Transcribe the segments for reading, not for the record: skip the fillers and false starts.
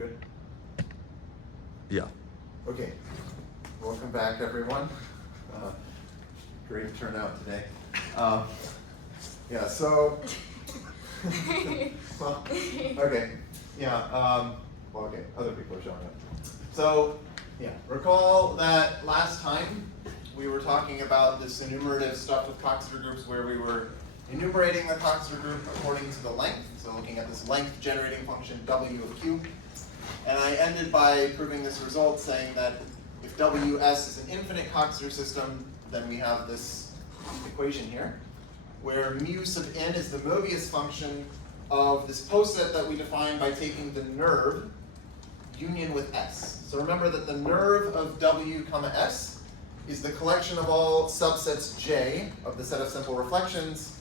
good? Yeah. Okay. Welcome back, everyone. Great turnout today. Yeah, so, well, okay. Yeah, well, okay, other people are showing up. So, yeah, recall that last time we were talking about this enumerative stuff with Coxeter groups where we were enumerating the Coxeter group according to the length, so looking at this length generating function W of Q. And I ended by proving this result saying that if Ws is an infinite Coxeter system, then we have this equation here, where mu sub n is the Mobius function of this poset that we defined by taking the nerve union with S. So remember that the nerve of W comma S is the collection of all subsets J of the set of simple reflections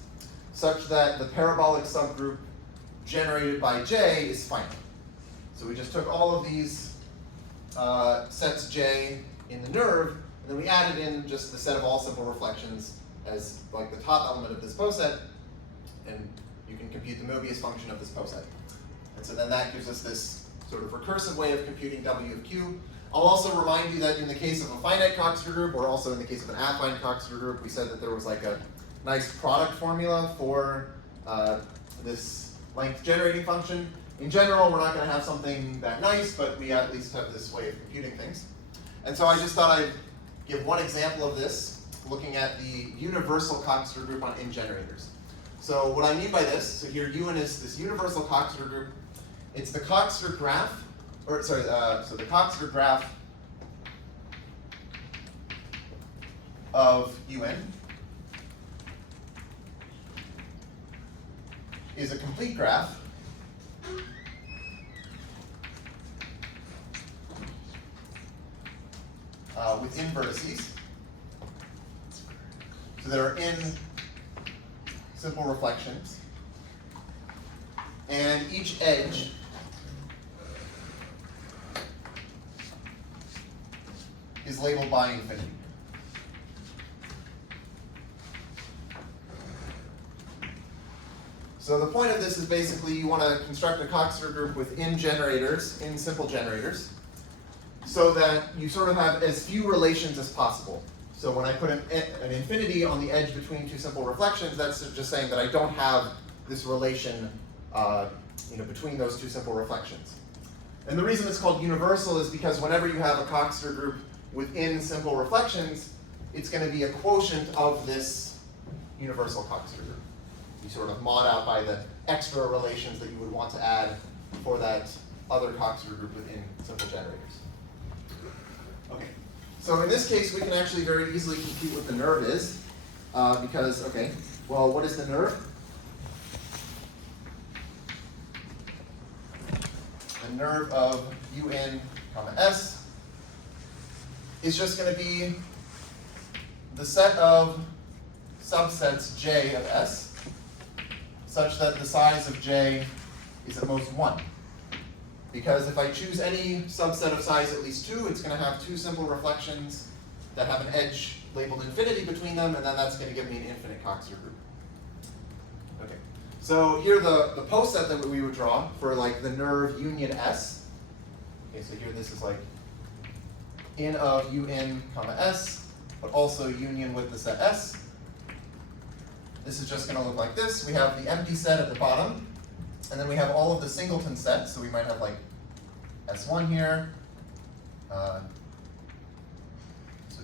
such that the parabolic subgroup generated by J is finite. So we just took all of these sets J in the nerve, and then we added in just the set of all simple reflections as like the top element of this poset, and you can compute the Mobius function of this poset. And so then that gives us this sort of recursive way of computing W of Q. I'll also remind you that in the case of a finite Coxeter group, or also in the case of an affine Coxeter group, we said that there was like a nice product formula for this length generating function. In general, we're not going to have something that nice, but we at least have this way of computing things. And so I just thought I'd give one example of this, looking at the universal Coxeter group on in generators. So what I mean by this, so here UN is this universal Coxeter group. It's the Coxeter graph, or sorry, so the Coxeter graph of UN is a complete graph with n vertices. So there are n simple reflections, and each edge is labeled by infinity. So the point of this is basically you want to construct a Coxeter group with in generators, in simple generators, so that you sort of have as few relations as possible. So when I put an infinity on the edge between two simple reflections, that's just saying that I don't have this relation between those two simple reflections. And the reason it's called universal is because whenever you have a Coxeter group within simple reflections, it's going to be a quotient of this universal Coxeter group. You sort of mod out by the extra relations that you would want to add for that other Coxeter group within simple generators. Okay, so in this case, we can actually very easily compute what the nerve is, because, okay, well, what is the nerve? The nerve of UN comma S is just going to be the set of subsets J of S, such that the size of J is at most 1. Because if I choose any subset of size at least 2, it's going to have two simple reflections that have an edge labeled infinity between them, and then that's going to give me an infinite Coxeter group. Okay, so here the poset that we would draw for like the nerve union S. Okay, so here this is like in of UN comma S, but also union with the set S. This is just going to look like this. We have the empty set at the bottom, and then we have all of the singleton sets. So we might have like S1 here, so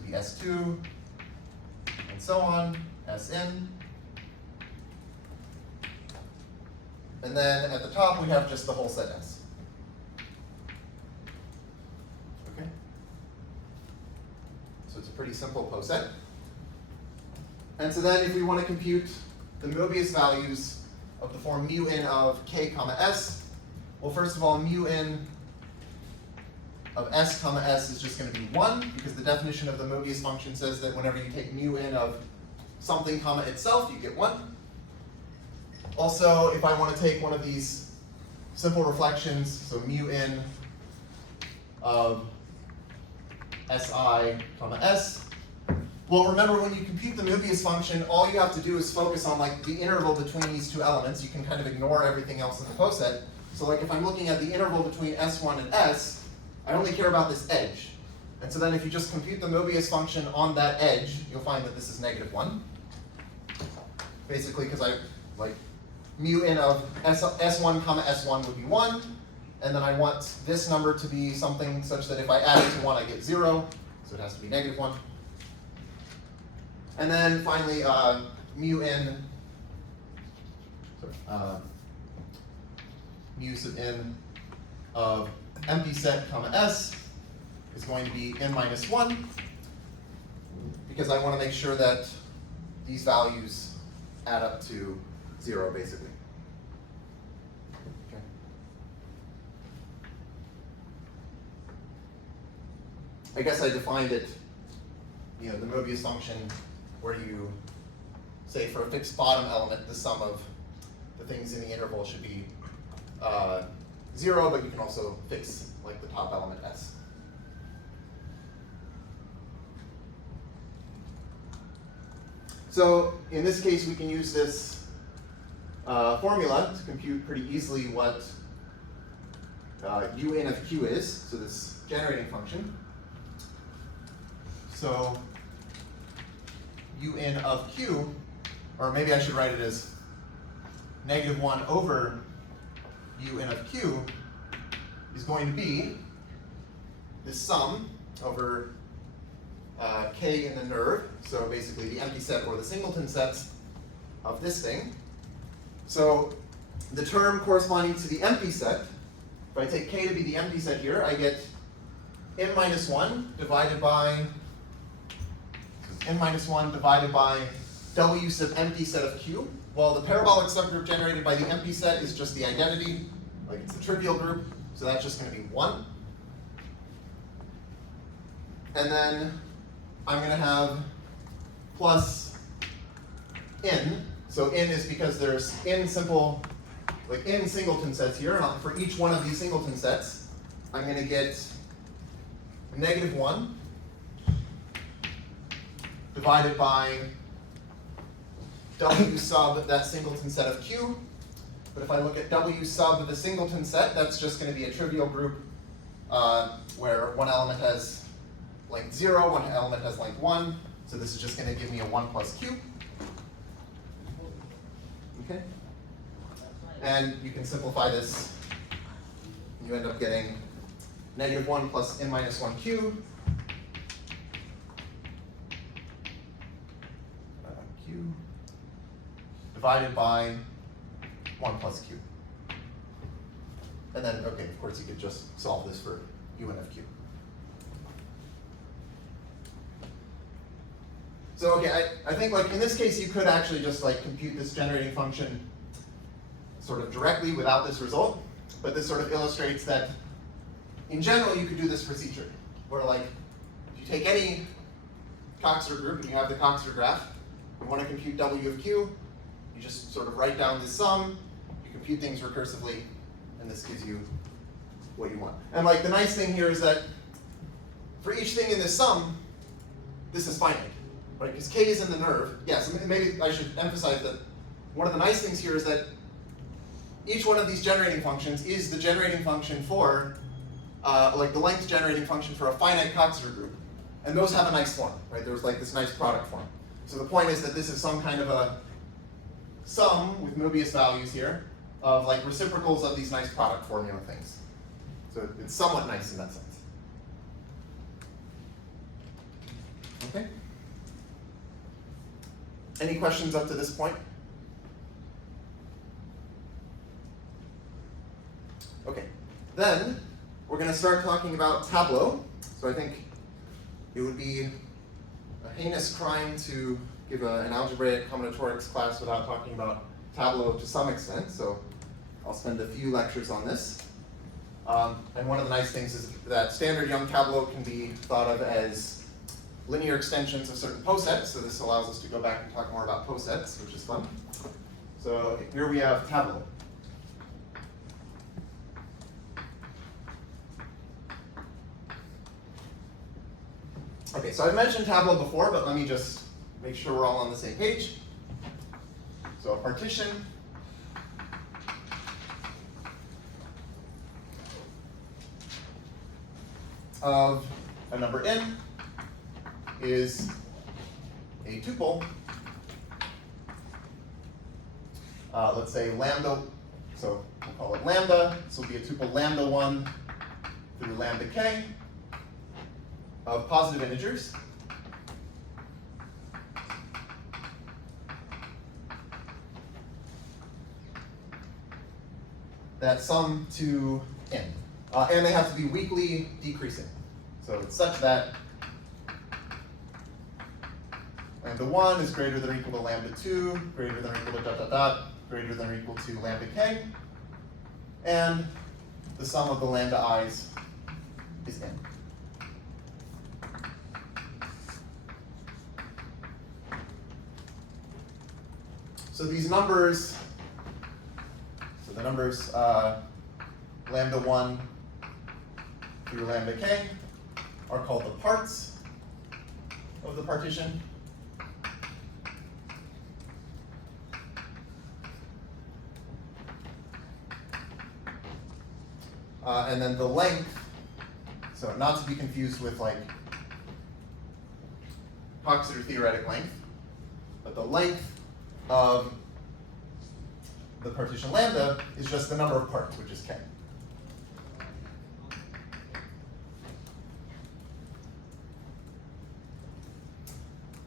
the S2, and so on, Sn. And then at the top we have just the whole set S. Okay? So it's a pretty simple poset. And so then if we want to compute the Mobius values of the form mu n of k comma s, well, first of all, mu n of s comma s is just going to be 1, because the definition of the Mobius function says that whenever you take mu n of something comma itself, you get 1. Also, if I want to take one of these simple reflections, so mu n of si comma s, well, remember when you compute the Mobius function, all you have to do is focus on like the interval between these two elements. You can kind of ignore everything else in the poset. So like if I'm looking at the interval between S1 and S, I only care about this edge. And so then if you just compute the Mobius function on that edge, you'll find that this is -1. Basically because I, like, mu in of S1 comma S1 would be 1, and then I want this number to be something such that if I add it to 1, I get 0, so it has to be -1. And then finally, mu in, mu sub n of empty set comma S is going to be n-1, because I want to make sure that these values add up to 0, basically. Okay. I guess I defined it, the Mobius function, where you say for a fixed bottom element, the sum of the things in the interval should be 0, but you can also fix like the top element S. So in this case, we can use this formula to compute pretty easily what un of q is, so this generating function. So un of q, or maybe I should write it as -1 over un of q, is going to be this sum over k in the nerve, so basically the empty set or the singleton sets of this thing. So the term corresponding to the empty set, if I take k to be the empty set here, I get n-1 divided by w sub empty set of q. Well, the parabolic subgroup generated by the empty set is just the identity, like it's the trivial group, so that's just going to be 1. And then I'm going to have plus n. So n is because there's n singleton sets here, and for each one of these singleton sets, I'm going to get -1 divided by w sub that singleton set of q. But if I look at w sub the singleton set, that's just going to be a trivial group where one element has length 0, one element has length 1. So this is just going to give me a 1 plus q. Okay? And you can simplify this. You end up getting -1 plus n-1 q. Q divided by 1 plus q. And then, okay, of course you could just solve this for un of q. So okay, I think like in this case you could actually just like compute this generating function sort of directly without this result, but this sort of illustrates that in general you could do this procedure, where like if you take any Coxeter group and you have the Coxeter graph, you want to compute w of q, you just sort of write down this sum, you compute things recursively, and this gives you what you want. And like the nice thing here is that for each thing in this sum, this is finite, right? Because k is in the nerve. Yes, maybe I should emphasize that one of the nice things here is that each one of these generating functions is the generating function for, like the length generating function for a finite Coxeter group. And those have a nice form, right? There's like this nice product form. So the point is that this is some kind of a sum with Mobius values here of like reciprocals of these nice product formula things. So it's somewhat nice in that sense. Okay? Any questions up to this point? Okay, then we're going to start talking about Tableau. So I think it would be a heinous crime to give an algebraic combinatorics class without talking about Tableau to some extent. So I'll spend a few lectures on this. And one of the nice things is that standard Young Tableau can be thought of as linear extensions of certain posets. So this allows us to go back and talk more about posets, which is fun. So here we have Tableau. Okay, so I've mentioned Tableau before, but let me just make sure we're all on the same page. So a partition of a number n is a tuple, let's say lambda, so we'll call it lambda. This will be a tuple lambda 1 through lambda k of positive integers. That sum to n. And they have to be weakly decreasing. So it's such that lambda 1 is greater than or equal to lambda 2, greater than or equal to dot dot dot, greater than or equal to lambda k, and the sum of the lambda i's is n. So these numbers, so the numbers lambda 1 through lambda k are called the parts of the partition. And then the length, so not to be confused with like Coxeter theoretic length, but the length of the partition lambda is just the number of parts, which is k.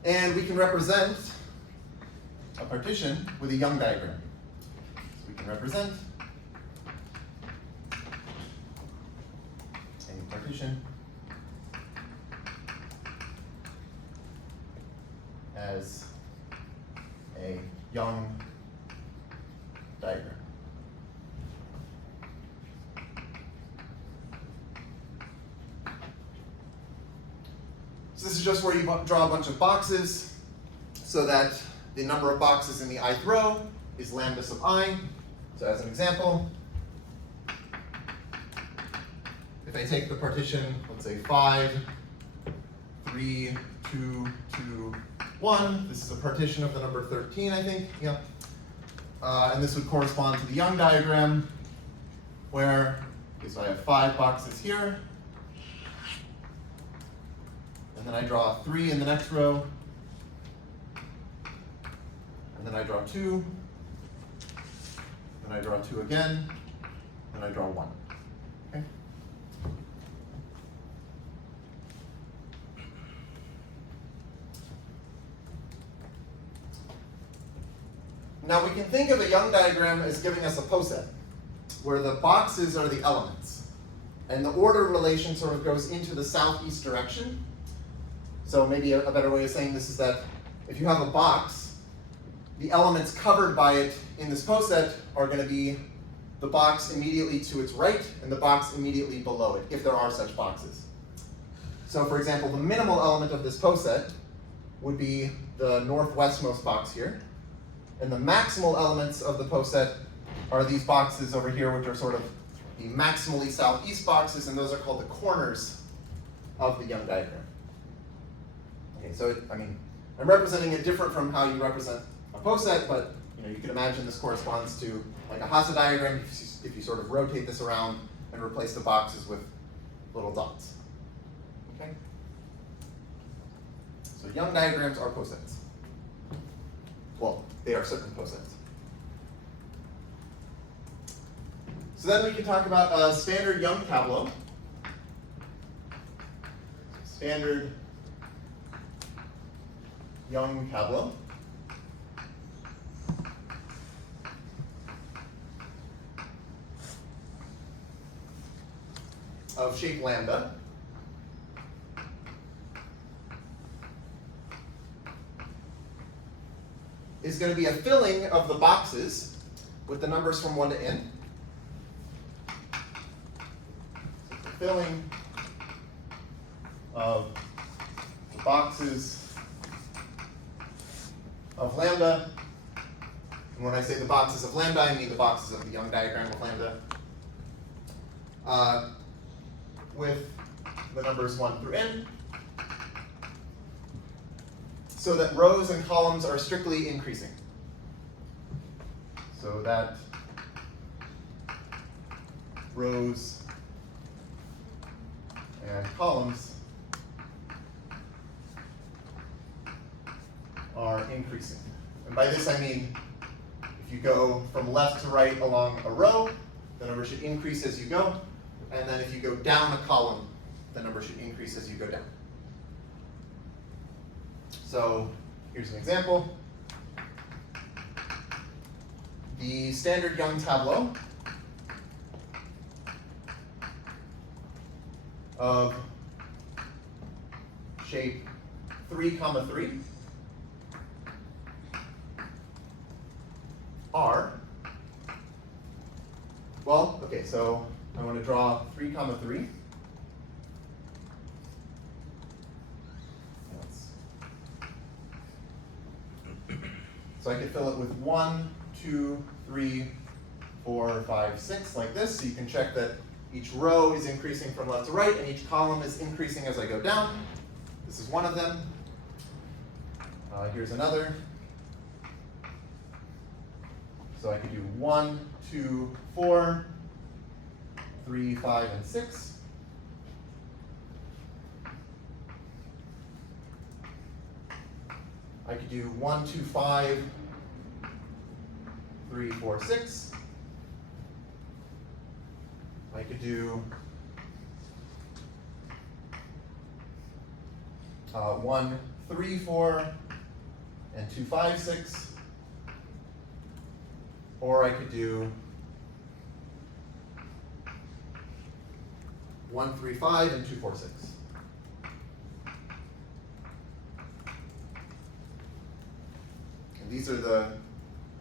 And we can represent a partition with a Young diagram. So we can represent a partition as a Young diagram. So this is just where you draw a bunch of boxes so that the number of boxes in the ith row is lambda sub I. So as an example, if I take the partition, let's say 5, 3, 2, 2, 1, this is a partition of the number 13, I think, yeah. And this would correspond to the Young diagram where, okay, so I have 5 boxes here, and then I draw 3 in the next row, and then I draw 2, then I draw 2 again, and I draw 1. Okay? Now we can think of a Young diagram as giving us a poset, where the boxes are the elements, and the order relation sort of goes into the southeast direction. So maybe a better way of saying this is that if you have a box, the elements covered by it in this poset are going to be the box immediately to its right and the box immediately below it, if there are such boxes. So for example, the minimal element of this poset would be the northwestmost box here. And the maximal elements of the poset are these boxes over here, which are sort of the maximally southeast boxes, and those are called the corners of the Young diagram. Okay, so I'm representing it different from how you represent a poset, but you can imagine this corresponds to like a Hasse diagram if you sort of rotate this around and replace the boxes with little dots. Okay? So Young diagrams are posets. Well, they are certain posets. So then we can talk about a standard Young tableau. Standard Young tableau. Of shape lambda. Is going to be a filling of the boxes with the numbers from 1 to n. So the filling of the boxes of lambda. And when I say the boxes of lambda, I mean the boxes of the Young diagram of lambda. With the numbers 1 through n. So that rows and columns are strictly increasing. So that rows and columns are increasing. And by this I mean, if you go from left to right along a row, the number should increase as you go. And then if you go down a column, the number should increase as you go down. So here's an example. The standard Young tableau of shape 3, 3 are, well, okay, so I want to draw 3, 3. So I could fill it with 1, 2, 3, 4, 5, 6, like this. So you can check that each row is increasing from left to right, and each column is increasing as I go down. This is one of them. Here's another. So I could do 1, 2, 4, 3, 5, and 6. I could do 1, 2, 5, 3, 4, 6. I could do 1, 3, 4, and 2, 5, 6. Or I could do 1, 3, 5, and 2, 4, 6. And these are the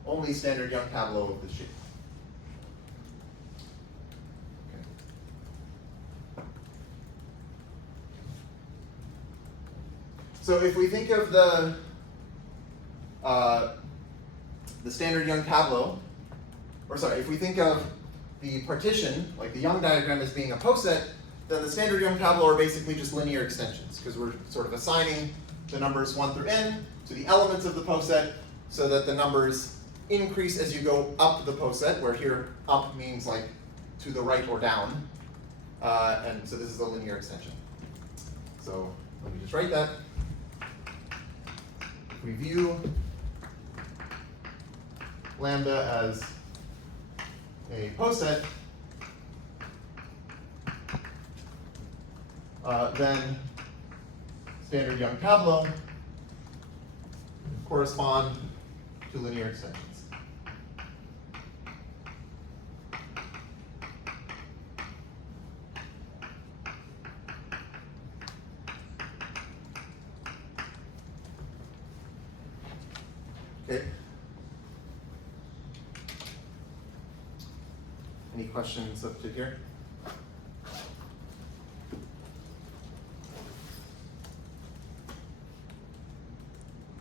only standard Young tableau of this shape. So if we think of the standard Young tableau, or sorry, if we think of the partition, like the Young diagram as being a poset, then the standard Young tableau are basically just linear extensions, because we're sort of assigning the numbers 1 through n to the elements of the poset so that the numbers increase as you go up the poset, where here up means like to the right or down. And so this is a linear extension. So let me just write that. If we view lambda as a poset, then standard Young tableau correspond to linear extensions. Okay. Any questions up to here?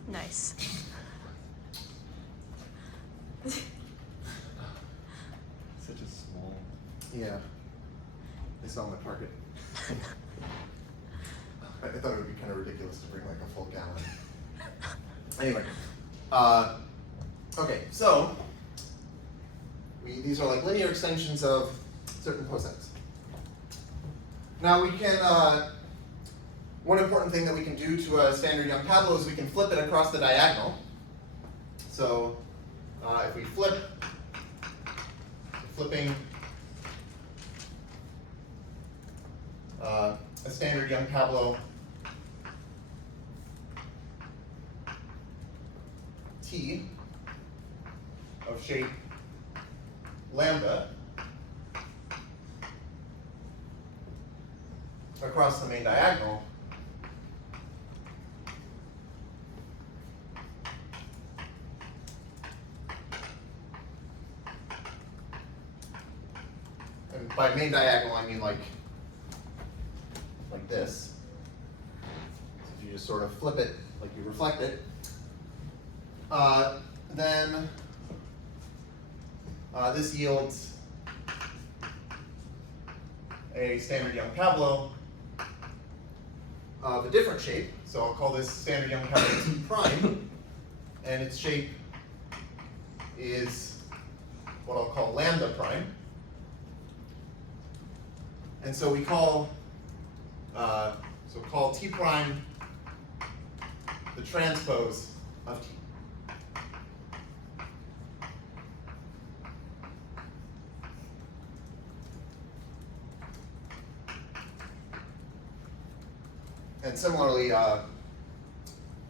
Nice. Such a small. Yeah. They sell them at Target. I thought it would be kind of ridiculous to bring like a full gallon. Anyway. Okay, so these are like linear extensions of certain posets. Now we can, one important thing that we can do to a standard Young tableau is we can flip it across the diagonal. So if we flipping a standard Young tableau T of shape lambda across the main diagonal, and by main diagonal I mean like this. So if you just sort of flip it like you reflect it, then this yields a standard Young tableau of a different shape. So I'll call this standard Young tableau T prime, and its shape is what I'll call lambda prime. And so we call So call T prime the transpose of T. And similarly,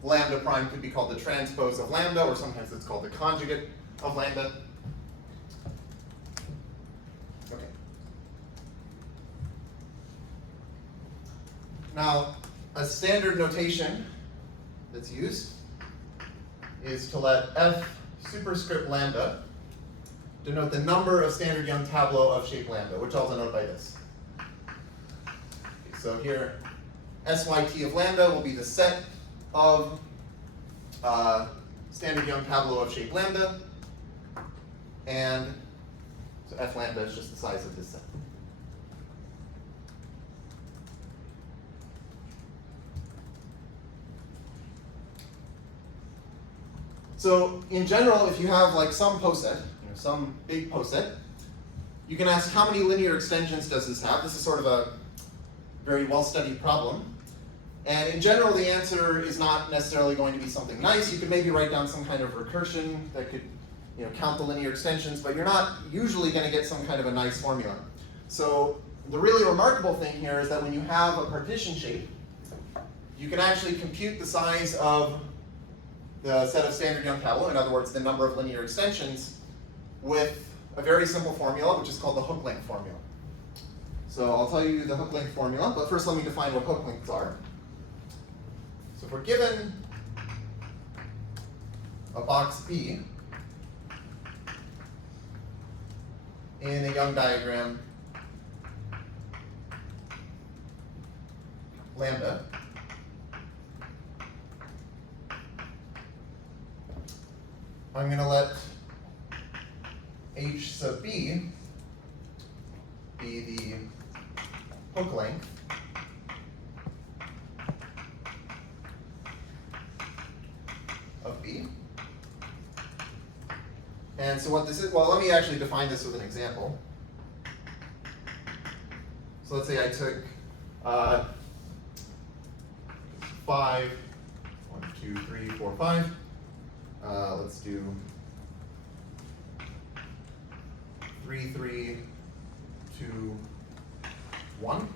lambda prime could be called the transpose of lambda, or sometimes it's called the conjugate of lambda. Okay. Now, a standard notation that's used is to let f superscript lambda denote the number of standard Young tableau of shape lambda, which I'll denote by this. Okay, so here, SYT of lambda will be the set of standard Young tableau of shape lambda, and so f lambda is just the size of this set. So in general, if you have like some poset, some big poset, you can ask how many linear extensions does this have? This is sort of a very well-studied problem. And in general, the answer is not necessarily going to be something nice. You could maybe write down some kind of recursion that could count the linear extensions, but you're not usually going to get some kind of a nice formula. So the really remarkable thing here is that when you have a partition shape, you can actually compute the size of the set of standard Young tableau, in other words, the number of linear extensions, with a very simple formula, which is called the hook length formula. So I'll tell you the hook length formula, but first let me define what hook lengths are. So if we're given a box B in a Young diagram lambda, I'm going to let h sub b be the hook length of B. And so what this is, well, let me actually define this with an example. So let's say I took 5, 1, 2, 3, 4, 5. Let's do 3, 3, 2, 1.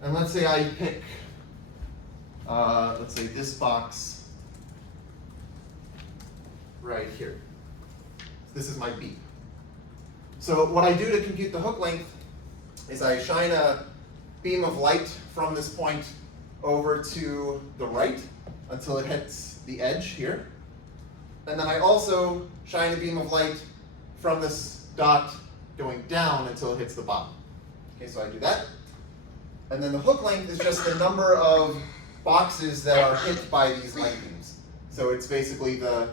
And let's say I pick, let's say this box right here. This is my B. So what I do to compute the hook length is I shine a beam of light from this point over to the right until it hits the edge here. And then I also shine a beam of light from this dot going down until it hits the bottom. Okay, so I do that. And then the hook length is just the number of boxes that are hit by these light beams. So it's basically the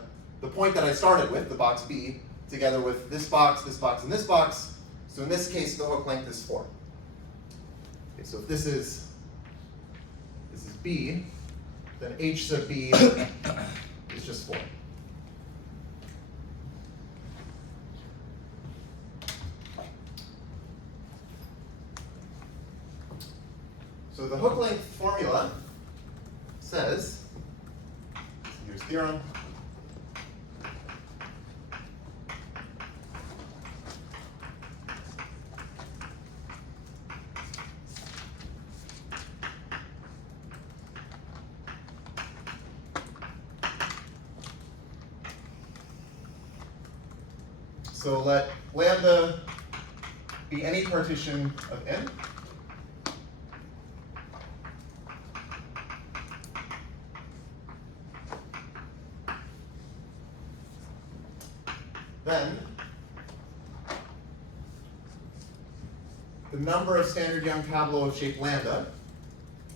point that I started with, the box B, together with this box, and this box. So in this case, the hook length is 4. Okay, so if this is B, then h sub B is just 4. So the hook length formula says, here's theorem, so let lambda be any partition of n. Then the number of standard Young tableau of shape lambda,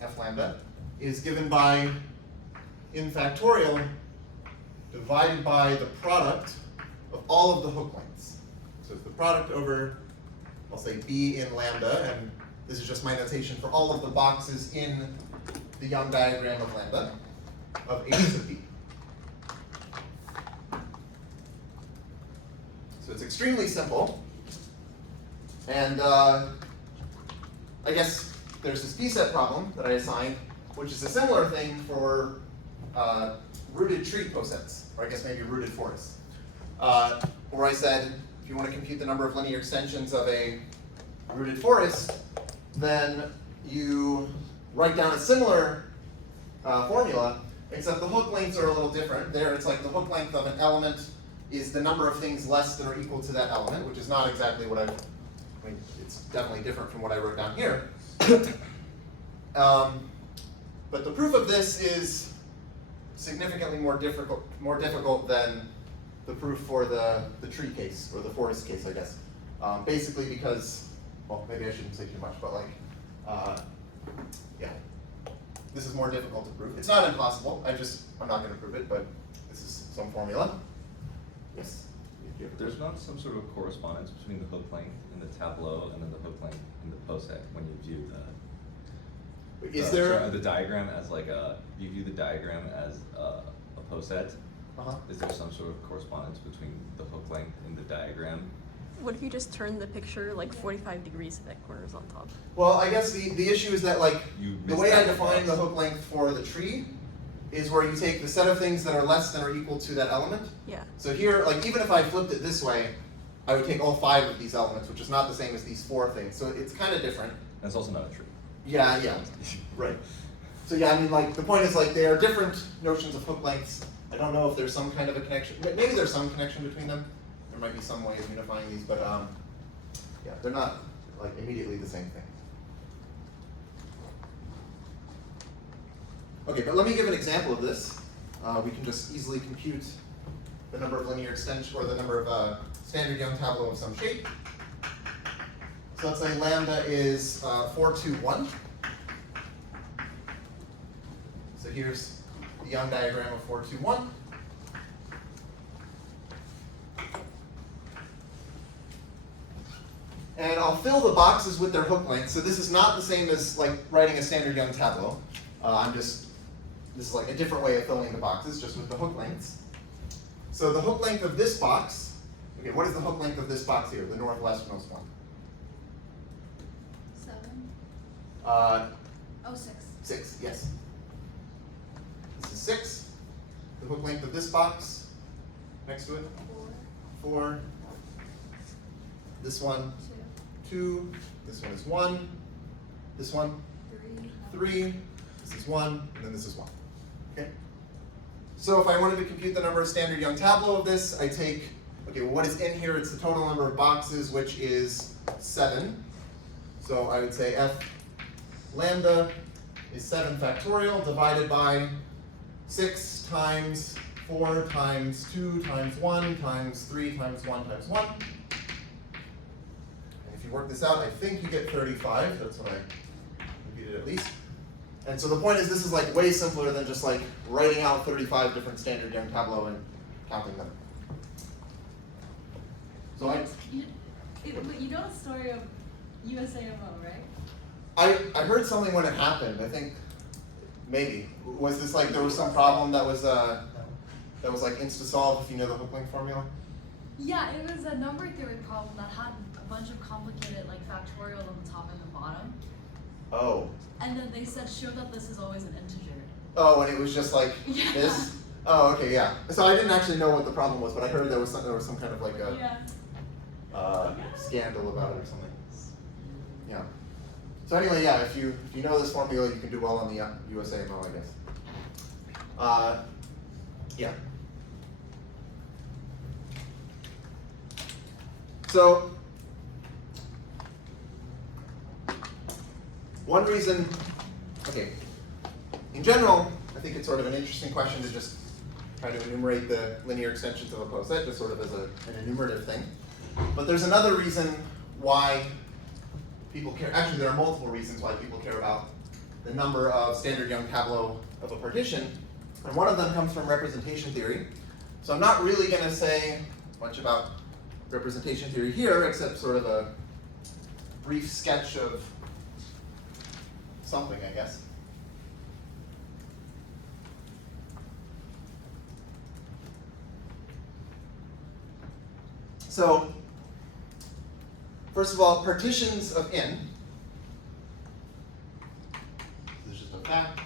f lambda, is given by, in factorial, divided by the product of all of the hook lengths. So it's the product over, I'll say B in lambda, and this is just my notation for all of the boxes in the Young diagram of lambda, of h sub b. So it's extremely simple, and I I guess there's this B-set problem that I assigned, which is a similar thing for rooted tree posets, or I guess maybe rooted forests, where I said if you want to compute the number of linear extensions of a rooted forest, then you write down a similar formula, except the hook lengths are a little different. There it's like the hook length of an element is the number of things less than or equal to that element, which is not exactly what I mean, it's definitely different from what I wrote down here. But the proof of this is significantly more difficult than the proof for the tree case, or the forest case, I guess. Basically because, well, maybe I shouldn't say too much, but like, yeah. This is more difficult to prove. It's not impossible, I'm not going to prove it, but this is some formula. Yes? There's not some sort of correspondence between the hook length in the tableau and then the hook length in the poset when you view the diagram as like you view the diagram as a poset. Is there some sort of correspondence between the hook length in the diagram? What if you just turn the picture like 45 degrees so that corner's on top? Well, I guess the issue is that like the way I define the box. hook length for the tree is where you take the set of things that are less than or equal to that element. Yeah. So here, like even if I flipped it this way, I would take all 5 of these elements, which is not the same as these 4 things. So it's kind of different. And it's also not a tree. Yeah, right. So yeah, I mean like the point is like they are different notions of hook lengths. I don't know if there's some kind of a connection. Maybe there's some connection between them. There might be some way of unifying these, but yeah, they're not like immediately the same thing. Okay, but let me give an example of this. We can just easily compute the number of linear extensions, or the number of standard Young tableau of some shape. So let's say lambda is 4, 2, 1. So here's the Young diagram of 4, 2, 1. And I'll fill the boxes with their hook length. So this is not the same as like writing a standard Young tableau. This is like a different way of filling the boxes, just with the hook lengths. So the hook length of this box, okay, what is the hook length of this box here, the northwesternmost one? 7. 6. 6, yes. This is 6. The hook length of this box, next to it? 4. 4. This one, 2. This one is 1. This one, 3. This is 1, and then this is 1. Okay. So if I wanted to compute the number of standard Young tableau of this, I take, okay, well, what is in here? It's the total number of boxes, which is 7. So I would say f lambda is 7 factorial divided by 6 times 4 times 2 times 1 times 3 times 1 times 1. And if you work this out, I think you get 35. That's what I computed at least. And so the point is, this is like way simpler than just like writing out 35 different standard Young tableau and counting them. So But you know the story of USAMO, right? I heard something when it happened. I think maybe was this like there was some problem that was like insta-solved if you know the hook length formula. Yeah, it was a number theory problem that had a bunch of complicated like factorials on the top and the bottom. Oh. And then they said show that this is always an integer. Oh, and it was just like Yeah. this. Oh, okay, yeah. So I didn't actually know what the problem was, but I heard there was some kind of like a scandal about it or something. Yeah. So anyway, yeah, if you know this formula, you can do well on the USAMO, I guess. Yeah. So one reason, okay, in general, I think it's sort of an interesting question to just try to enumerate the linear extensions of a poset, just sort of as an enumerative thing. But there's another reason why people care. Actually, there are multiple reasons why people care about the number of standard Young tableau of a partition. And one of them comes from representation theory. So I'm not really going to say much about representation theory here, except sort of a brief sketch of something, I guess. So, first of all, partitions of n back.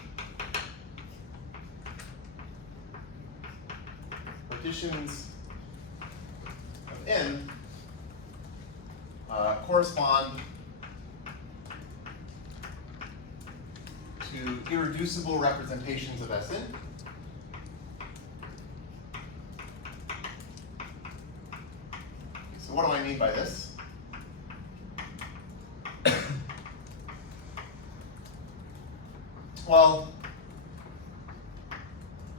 Partitions of N correspond to irreducible representations of Sn. So what do I mean by this? Well,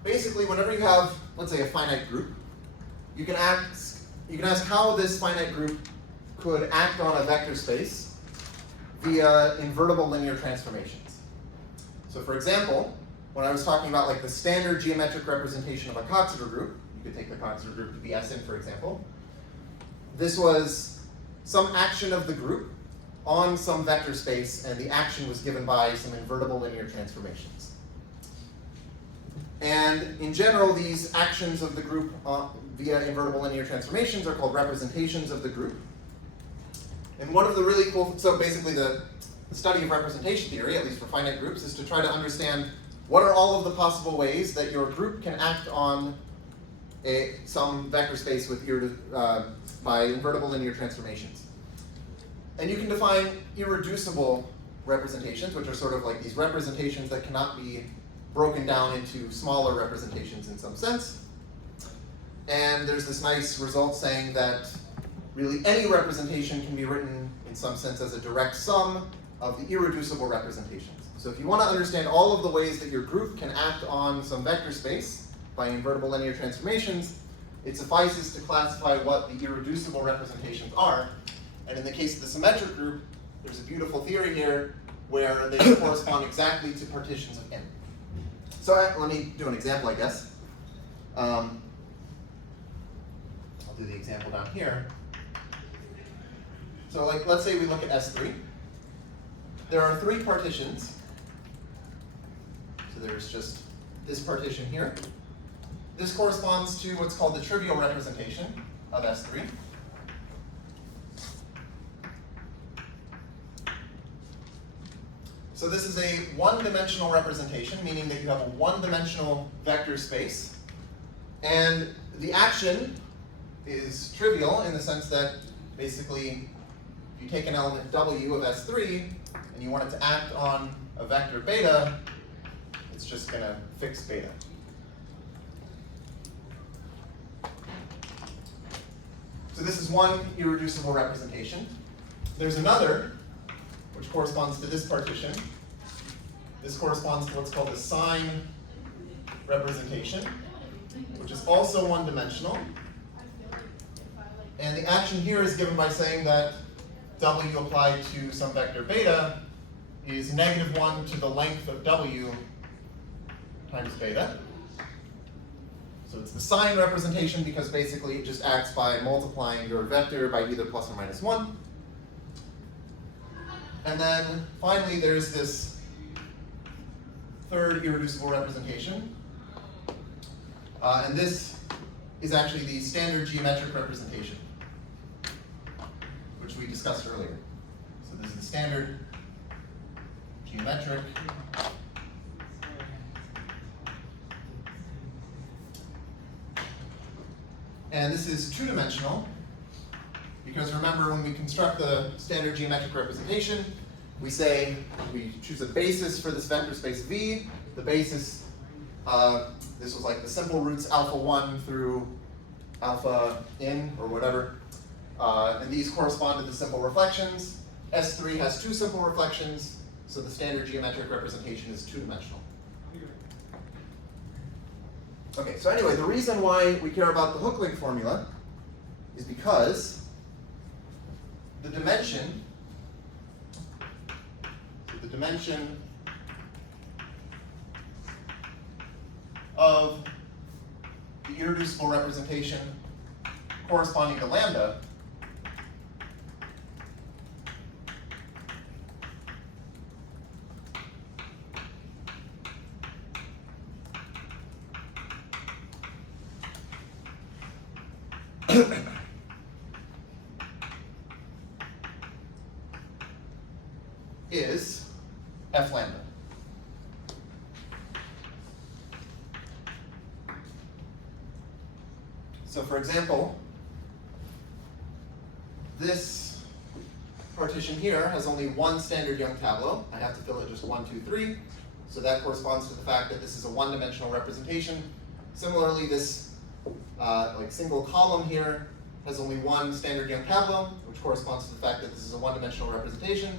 basically, whenever you have, let's say, a finite group, you can ask how this finite group could act on a vector space via invertible linear transformations. So, for example, when I was talking about like the standard geometric representation of a Coxeter group, you could take the Coxeter group to be Sn, for example. This was some action of the group on some vector space, and the action was given by some invertible linear transformations. And in general, these actions of the group via invertible linear transformations are called representations of the group. And one of the really cool, so basically the study of representation theory, at least for finite groups, is to try to understand what are all of the possible ways that your group can act on some vector space with by invertible linear transformations. And you can define irreducible representations, which are sort of like these representations that cannot be broken down into smaller representations in some sense. And there's this nice result saying that really any representation can be written in some sense as a direct sum of the irreducible representations. So if you want to understand all of the ways that your group can act on some vector space by invertible linear transformations, it suffices to classify what the irreducible representations are. And in the case of the symmetric group, there's a beautiful theory here where they correspond exactly to partitions of N. So let me do an example, I guess. I'll do the example down here. So like, let's say we look at S3. There are 3 partitions. So there's just this partition here. This corresponds to what's called the trivial representation of S3. So this is a one-dimensional representation, meaning that you have a one-dimensional vector space. And the action is trivial in the sense that basically if you take an element W of S3 and you want it to act on a vector beta, it's just going to fix beta. So this is one irreducible representation. There's another, which corresponds to this partition. This corresponds to what's called the sign representation, which is also one-dimensional. And the action here is given by saying that W applied to some vector beta is -1 to the length of W times beta. So it's the sign representation because basically it just acts by multiplying your vector by either plus or minus 1. And then finally there's this third irreducible representation. And this is actually the standard geometric representation, which we discussed earlier. So this is the standard geometric. And this is two-dimensional, because remember when we construct the standard geometric representation, we say we choose a basis for this vector space V. The basis, this was like the simple roots alpha 1 through alpha n or whatever. And these correspond to the simple reflections. S3 has 2 simple reflections, so the standard geometric representation is two-dimensional. Okay, so anyway, the reason why we care about the hook-link formula is because the dimension of the irreducible representation corresponding to lambda is f lambda. So for example, this partition here has only one standard Young tableau. I have to fill it just 1, 2, 3. So that corresponds to the fact that this is a one-dimensional representation. Similarly, this like single column here has only one standard Young tableau, which corresponds to the fact that this is a one-dimensional representation.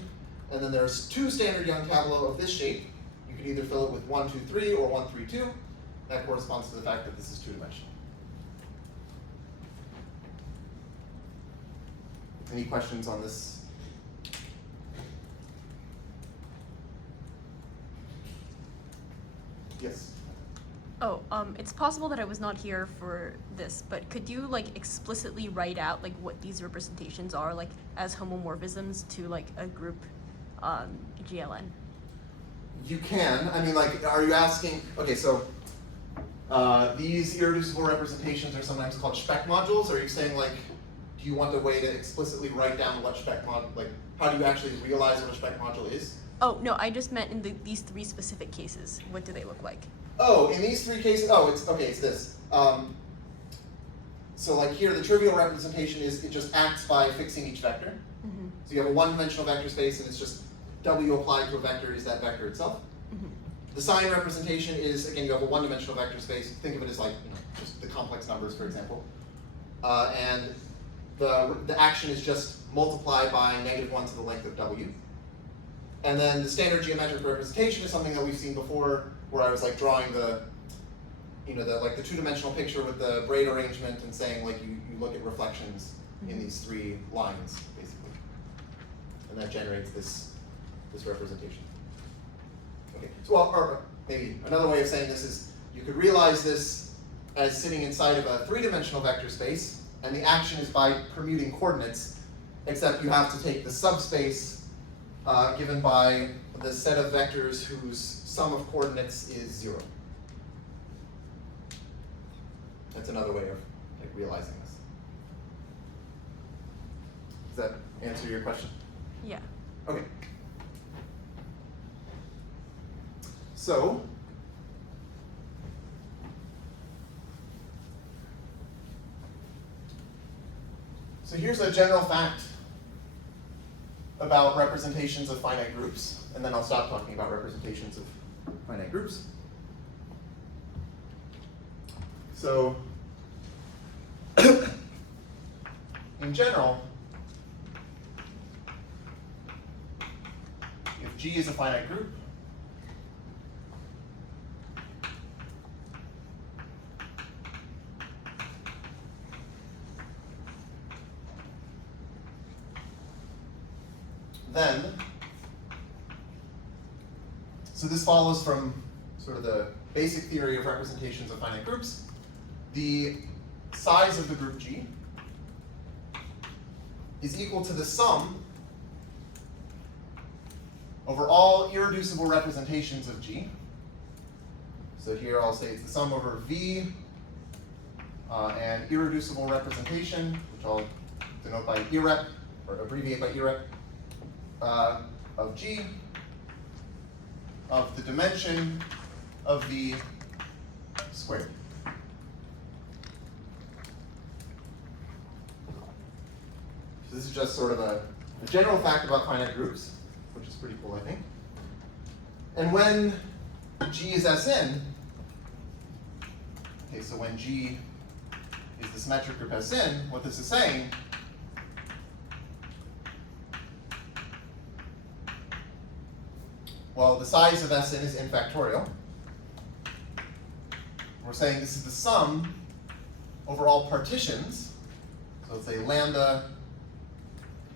And then there's two standard Young tableau of this shape. You could either fill it with 1, 2, 3 or 1, 3, 2. That corresponds to the fact that this is two-dimensional. Any questions on this? Yes. Oh, it's possible that I was not here for this, but could you like explicitly write out like what these representations are, like as homomorphisms to like a group GLN? You can. I mean, like, are you asking? Okay, so these irreducible representations are sometimes called spec modules. Are you saying like, do you want a way to explicitly write down what spec mod? Like, how do you actually realize what a spec module is? Oh no, I just meant in these three specific cases. What do they look like? Oh, in these three cases, oh, it's okay. It's this. So like here, the trivial representation is it just acts by fixing each vector. Mm-hmm. So you have a one-dimensional vector space, and it's just W applied to a vector is that vector itself. Mm-hmm. The sign representation is, again, you have a one-dimensional vector space. Think of it as like, just the complex numbers, for example. And the action is just multiplied by -1 to the length of W. And then the standard geometric representation is something that we've seen before, where I was like drawing the two-dimensional picture with the braid arrangement and saying like you look at reflections in these three lines, basically. And that generates this representation. Okay, so or maybe another way of saying this is you could realize this as sitting inside of a three-dimensional vector space, and the action is by permuting coordinates, except you have to take the subspace given by the set of vectors whose sum of coordinates is 0. That's another way of like realizing this. Does that answer your question? Yeah. Okay. So, here's a general fact about representations of finite groups, and then I'll stop talking about representations of finite groups. So, in general, if G is a finite group, then, so this follows from sort of the basic theory of representations of finite groups. The size of the group G is equal to the sum over all irreducible representations of G. So here I'll say it's the sum over V and irreducible representation, which I'll denote by irrep, or abbreviate by irrep, of G, of the dimension of V squared. So this is just sort of a general fact about finite groups, which is pretty cool, I think. And when G is Sn, okay, so when G is the symmetric group Sn, what this is saying well, the size of Sn is n factorial. We're saying this is the sum over all partitions. So let's say lambda,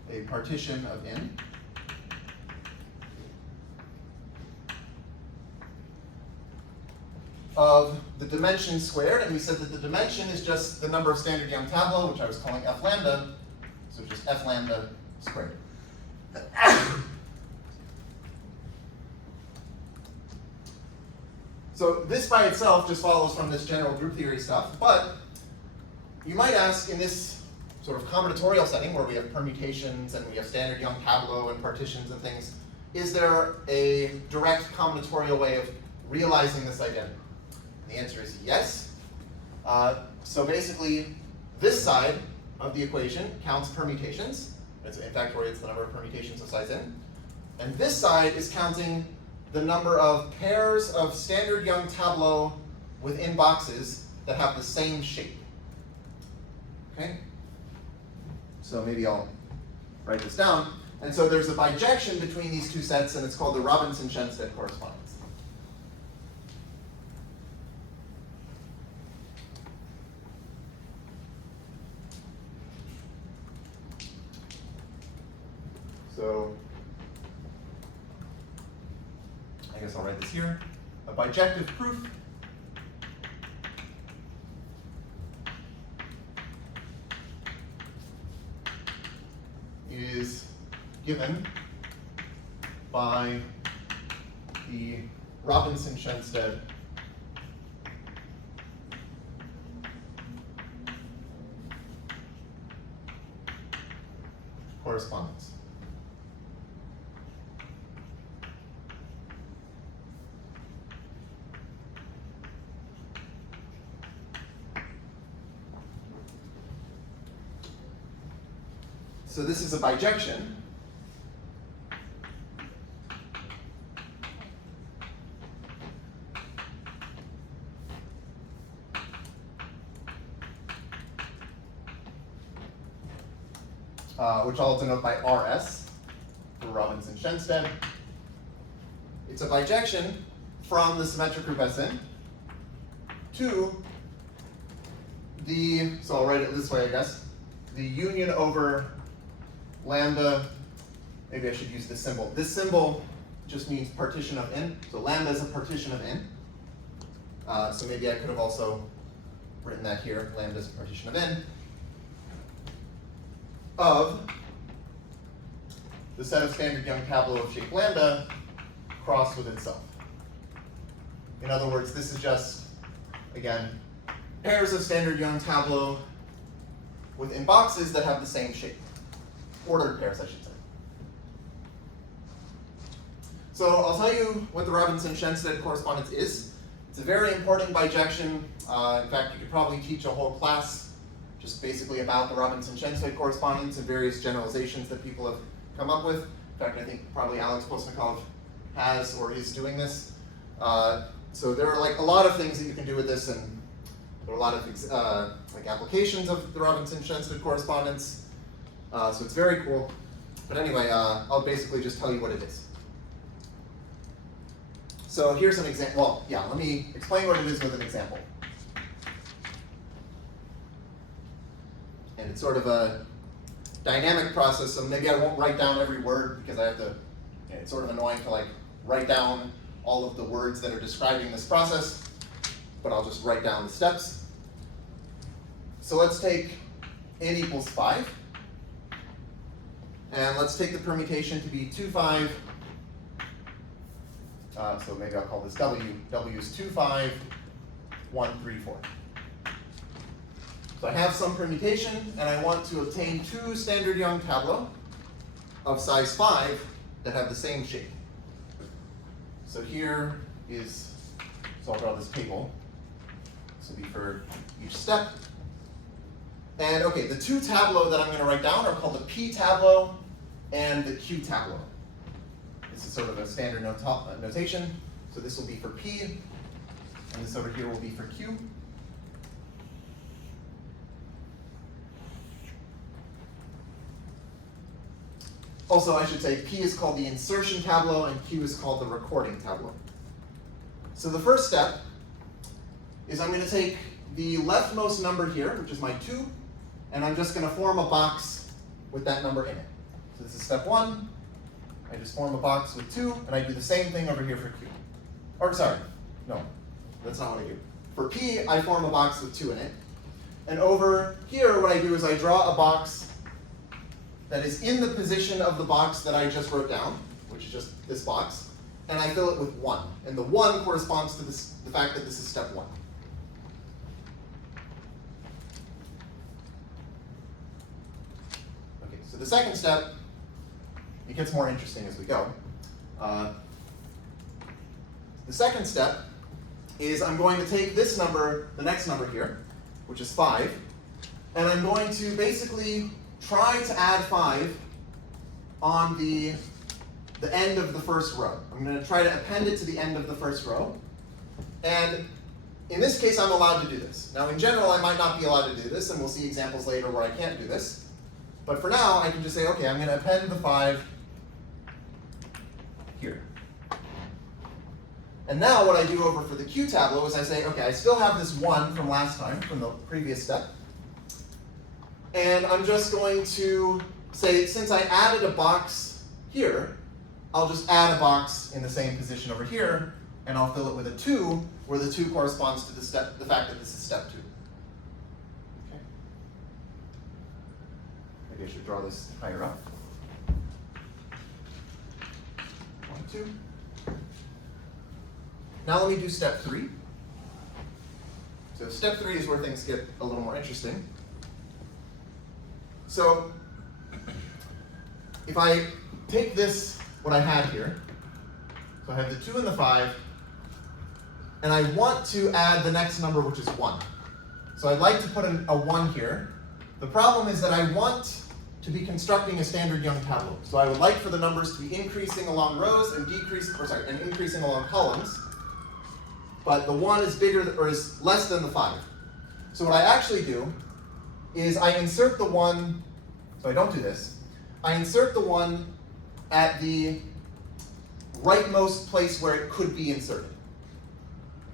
a partition of n. Of the dimension squared, and we said that the dimension is just the number of standard Young tableau, which I was calling f lambda, so just f lambda squared. So this by itself just follows from this general group theory stuff, but you might ask in this sort of combinatorial setting where we have permutations and we have standard Young tableau and partitions and things, is there a direct combinatorial way of realizing this identity? And the answer is yes. So basically, This side of the equation counts permutations. In factorial, it's the number of permutations of size n. And this side is counting the number of pairs of standard Young tableau within boxes that have the same shape. Okay? So maybe I'll write this down. And so there's a bijection between these two sets, and it's called the Robinson-Shenstedt correspondence. So I guess I'll write this here. A bijective proof is given by the Robinson-Shenstedt correspondence. So this is a bijection. Which I'll denote by RS for Robinson-Shenstedt. It's a bijection from the symmetric group Sn to the, so I'll write it this way, I guess, the union over lambda, maybe I should use this symbol. This symbol just means partition of n, so lambda is a partition of n. So maybe I could have also written that here, lambda is a partition of n, of the set of standard Young tableau of shape lambda crossed with itself. In other words, this is just, again, pairs of standard Young tableau within boxes that have the same shape. Ordered pairs, I should say. So I'll tell you what the Robinson-Shenstedt correspondence is. It's a very important bijection. In fact, you could probably teach a whole class just basically about the Robinson-Shenstedt correspondence and various generalizations that people have come up with. In fact, I think probably Alex Postnikov has or is doing this. So there are like a lot of things that you can do with this, and there are a lot of like applications of the Robinson-Shenstedt correspondence. So it's very cool. But anyway, I'll basically just tell you what it is. So here's an example. Well, yeah, let me explain what it is with an example. And it's sort of a dynamic process, so maybe I won't write down every word because I have to, it's sort of annoying to like write down all of the words that are describing this process, but I'll just write down the steps. So let's take n equals 5, and let's take the permutation to be 2, 5, so maybe I'll call this W. W is 2, 5, 1, 3, 4. So I have some permutation, and I want to obtain two standard Young tableau of size 5 that have the same shape. So here is, so I'll draw this table. This will be for each step. And okay, the two tableaux that I'm going to write down are called the P tableau and the Q tableau. This is sort of a standard notation. So this will be for P, and this over here will be for Q. Also, I should say P is called the insertion tableau and Q is called the recording tableau. So the first step is I'm going to take the leftmost number here, which is my 2, and I'm just going to form a box with that number in it. So this is step 1. I just form a box with 2, and I do the same thing over here for Q. Or sorry, no, that's not what I do. For P, I form a box with 2 in it. And over here, what I do is I draw a box that is in the position of the box that I just wrote down, which is just this box, and I fill it with 1. And the 1 corresponds to this, the fact that this is step 1. Okay, so the second step, it gets more interesting as we go. The second step is I'm going to take this number, the next number here, which is 5, and I'm going to basically try to add 5 on the end of the first row. I'm going to try to append it to the end of the first row. And in this case, I'm allowed to do this. Now, in general, I might not be allowed to do this, and we'll see examples later where I can't do this. But for now, I can just say, okay, I'm going to append the 5 here. And now what I do over for the Q tableau is I say, okay, I still have this 1 from last time, from the previous step. And I'm just going to say, since I added a box here, I'll just add a box in the same position over here, and I'll fill it with a 2, where the 2 corresponds to the fact that this is step 2. Okay. Maybe I should draw this higher up. 1, 2. Now let me do step 3. So step 3 is where things get a little more interesting. So if I take this, what I had here, so I have the 2 and the 5, and I want to add the next number, which is 1. So I'd like to put a 1 here. The problem is that I want to be constructing a standard Young tableau. So I would like for the numbers to be increasing along rows and increasing along columns. But the 1 is bigger or is less than the 5. So what I actually do is I insert the 1, so I don't do this. I insert the 1 at the rightmost place where it could be inserted.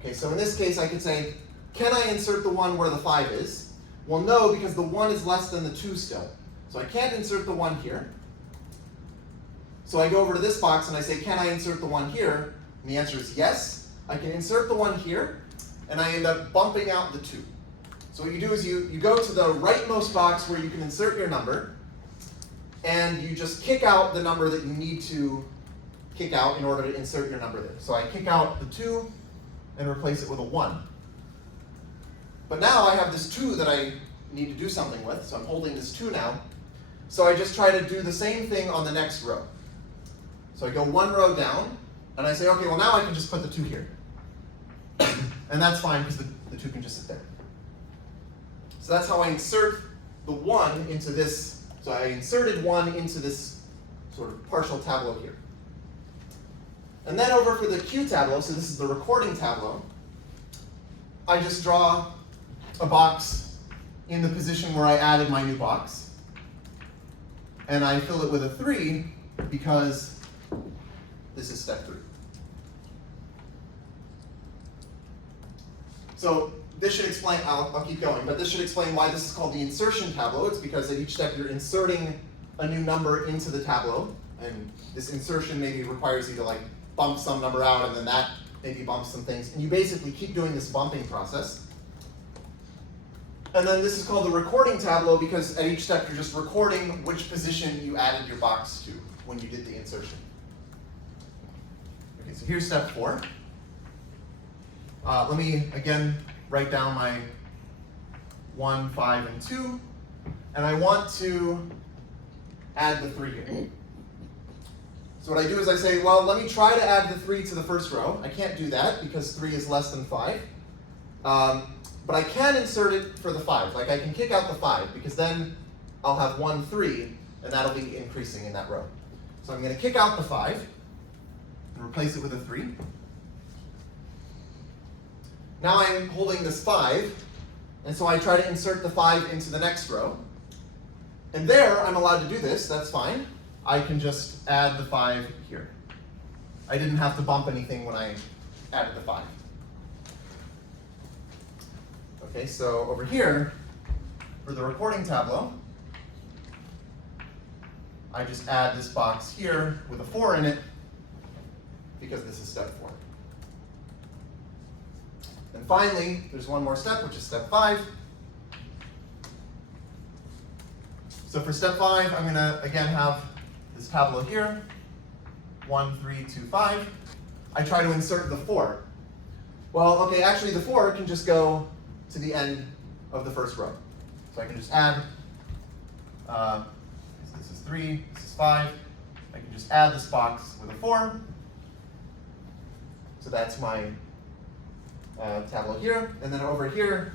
Okay, so in this case I could say, can I insert the 1 where the 5 is? Well, no, because the 1 is less than the 2 still. So I can't insert the 1 here. So I go over to this box and I say, can I insert the 1 here? And the answer is yes. I can insert the 1 here, and I end up bumping out the 2. So what you do is you go to the rightmost box where you can insert your number, and you just kick out the number that you need to kick out in order to insert your number there. So I kick out the 2 and replace it with a 1. But now I have this 2 that I need to do something with, so I'm holding this 2 now. So I just try to do the same thing on the next row. So I go 1 row down, and I say, okay, well now I can just put the 2 here. And that's fine because the 2 can just sit there. So that's how I insert the 1 into this. So I inserted 1 into this sort of partial tableau here. And then over for the Q tableau, so this is the recording tableau, I just draw a box in the position where I added my new box. And I fill it with a 3 because this is step 3. So this should explain, I'll keep going, but this should explain why this is called the insertion tableau. It's because at each step you're inserting a new number into the tableau, and this insertion maybe requires you to like bump some number out, and then that maybe bumps some things, and you basically keep doing this bumping process. And then this is called the recording tableau because at each step you're just recording which position you added your box to when you did the insertion. Okay, so here's step 4. Let me, again, write down my 1, 5, and 2. And I want to add the 3 here. So what I do is I say, well, let me try to add the 3 to the first row. I can't do that because 3 is less than 5. But I can insert it for the 5. Like I can kick out the 5 because then I'll have 1, 3, and that'll be increasing in that row. So I'm going to kick out the 5 and replace it with a 3. Now I'm holding this 5, and so I try to insert the 5 into the next row. And there, I'm allowed to do this, that's fine. I can just add the 5 here. I didn't have to bump anything when I added the 5. Okay, so over here, for the recording tableau, I just add this box here with a 4 in it, because this is step 4. And finally, there's one more step, which is step 5. So for step 5, I'm going to, again, have this tableau here, 1, 3, 2, 5. I try to insert the 4. Well, okay, actually the 4 can just go to the end of the first row. So I can just add, this is 3, this is 5. I can just add this box with a 4. So that's my tableau here. And then over here,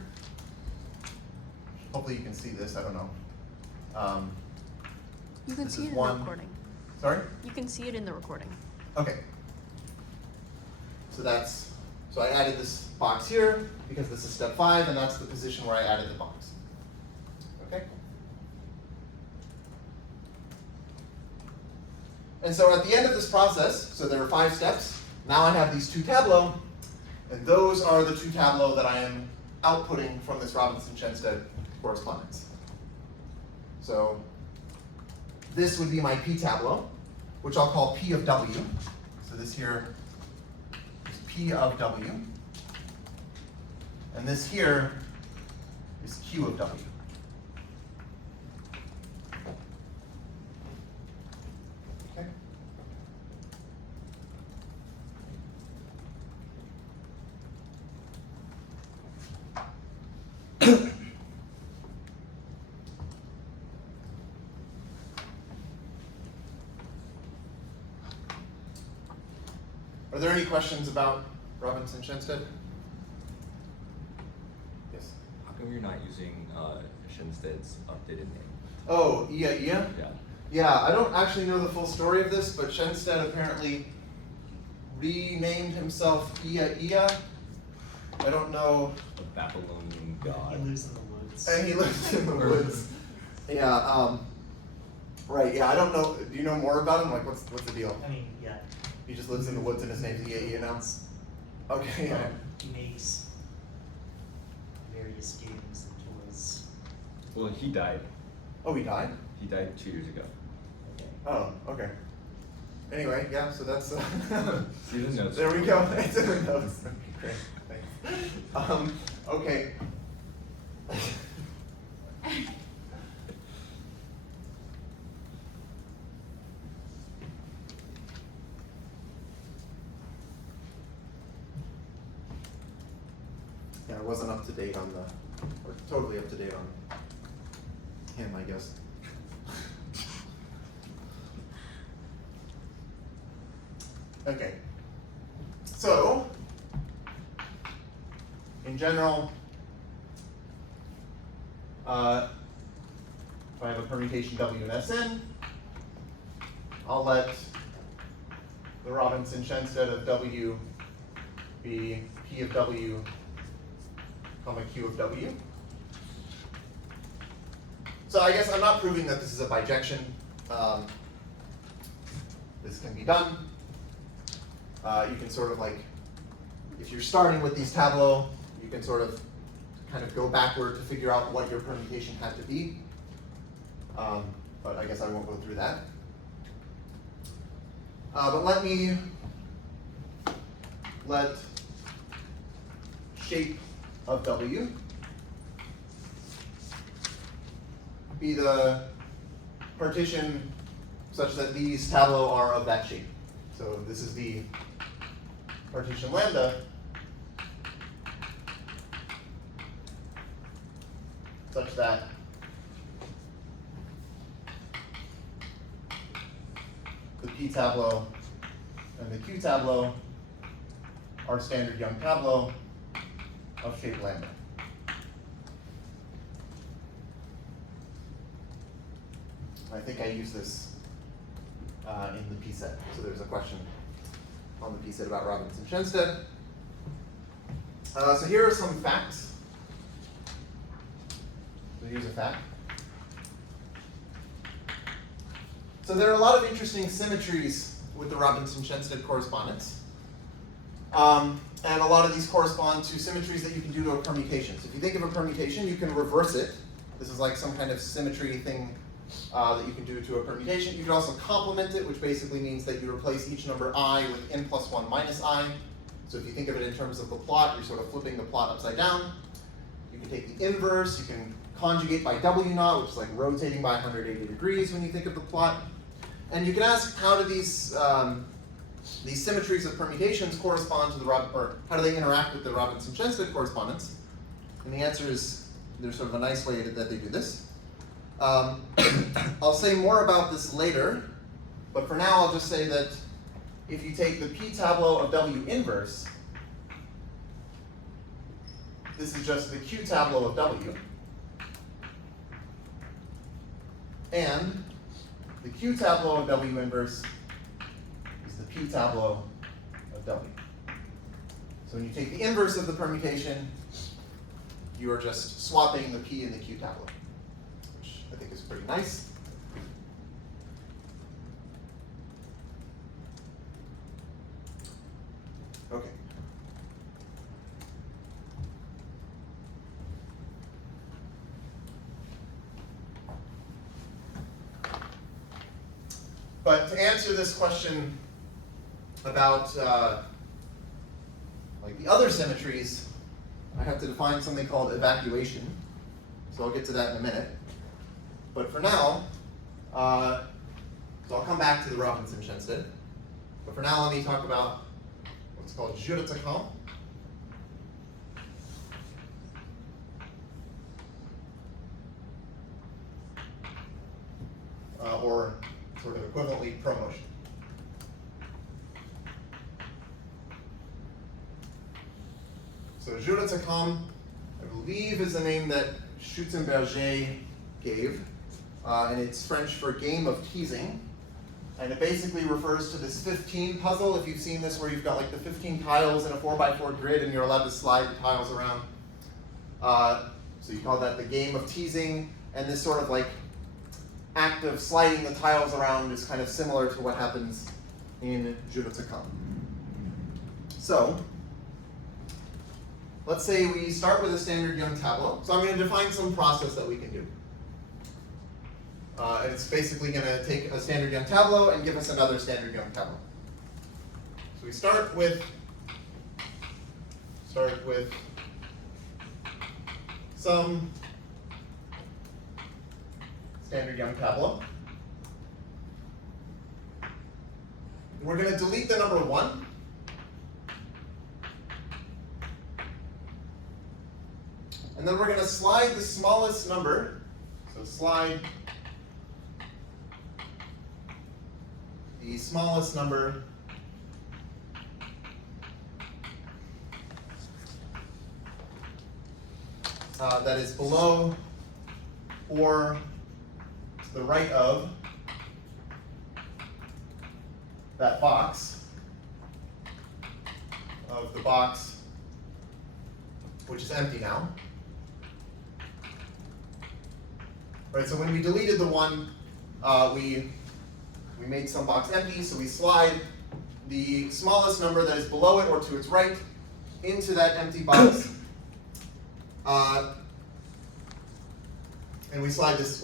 hopefully you can see this, I don't know. You can This see is it in one- the recording. Sorry? You can see it in the recording. Okay. So so I added this box here because this is step 5, and that's the position where I added the box. Okay? And so at the end of this process, so there are 5 steps, now I have these 2 tableaux, and those are the 2 tableaux that I am outputting from this Robinson-Chenstead correspondence. So this would be my P tableau, which I'll call P of W. So this here is P of W. And this here is Q of W. Okay. Are there any questions about Robinson-Chenstead? Yes. How come you're not using Shinstead's updated name? Oh, Ia. Yeah. Yeah, I don't actually know the full story of this, but Shenstead apparently renamed himself Ia. I don't know. The Babylonian He god. lives in the woods. And he lives in the woods. Yeah, right, yeah, I don't know. Do you know more about him? Like, what's the deal? I mean, yeah. He just lives in the woods and his name's Ia now? Okay, yeah. He makes various games and toys. Well, he died. Oh, he died? He died 2 years ago. Okay. Oh, okay. Anyway, yeah, so that's, See the notes. there we go, it's in the notes. Great, thanks. Okay. Yeah, I wasn't up to date on or totally up to date on him, I guess. Okay. So, in general, if I have a permutation W and Sn, I'll let the Robinson-Chenstead of W be P of W, comma Q of W. So I guess I'm not proving that this is a bijection. This can be done. You can sort of like, if you're starting with these tableaux, you can sort of kind of go backward to figure out what your permutation had to be. But I guess I won't go through that. But let me let shape of W be the partition such that these tableaux are of that shape. So this is the partition lambda such that the P tableau and the Q tableau are standard Young tableau of shape lambda. I think I use this in the P set. So there's a question on the P set about Robinson-Chenstead. So here are some facts. So here's a fact. So there are a lot of interesting symmetries with the Robinson-Chenstead correspondence. And a lot of these correspond to symmetries that you can do to a permutation. So if you think of a permutation, you can reverse it. This is like some kind of symmetry thing that you can do to a permutation. You can also complement it, which basically means that you replace each number I with n plus 1 minus I. So if you think of it in terms of the plot, you're sort of flipping the plot upside down. You can take the inverse. You can conjugate by W naught, which is like rotating by 180 degrees when you think of the plot. And you can ask, how do these symmetries of permutations correspond to the or how do they interact with the Robinson-Chenstead correspondence? And the answer is there's sort of a nice way that they do this. I'll say more about this later, but for now I'll just say that if you take the P tableau of W inverse, this is just the Q tableau of W. And the Q tableau of W inverse is the P tableau of W. So when you take the inverse of the permutation, you are just swapping the P and the Q tableau, which I think is pretty nice. Okay. But to answer this question about like the other symmetries, I have to define something called evacuation. So I'll get to that in a minute. But for now, so I'll come back to the Robinson-Shenstedt. But for now, let me talk about what's called jeu d'attaquant. Or sort of equivalently promotion. So jeu d'attaquant, I believe, is the name that Schutzenberger gave, and it's French for game of teasing. And it basically refers to this 15 puzzle. If you've seen this, where you've got like the 15 tiles in a 4x4 grid, and you're allowed to slide the tiles around. So you call that the game of teasing, and this sort of like act of sliding the tiles around is kind of similar to what happens in jeu d'attaquant. So let's say we start with a standard Young tableau. So I'm going to define some process that we can do. And it's basically going to take a standard Young tableau and give us another standard Young tableau. So we start with some standard Young tableau. We're going to delete the number 1. And then we're going to slide the smallest number. So slide the smallest number that is below or to the right of that box, of the box which is empty now. Right, so when we deleted the 1, we made some box empty, so we slide the smallest number that is below it or to its right into that empty box. And we slide this,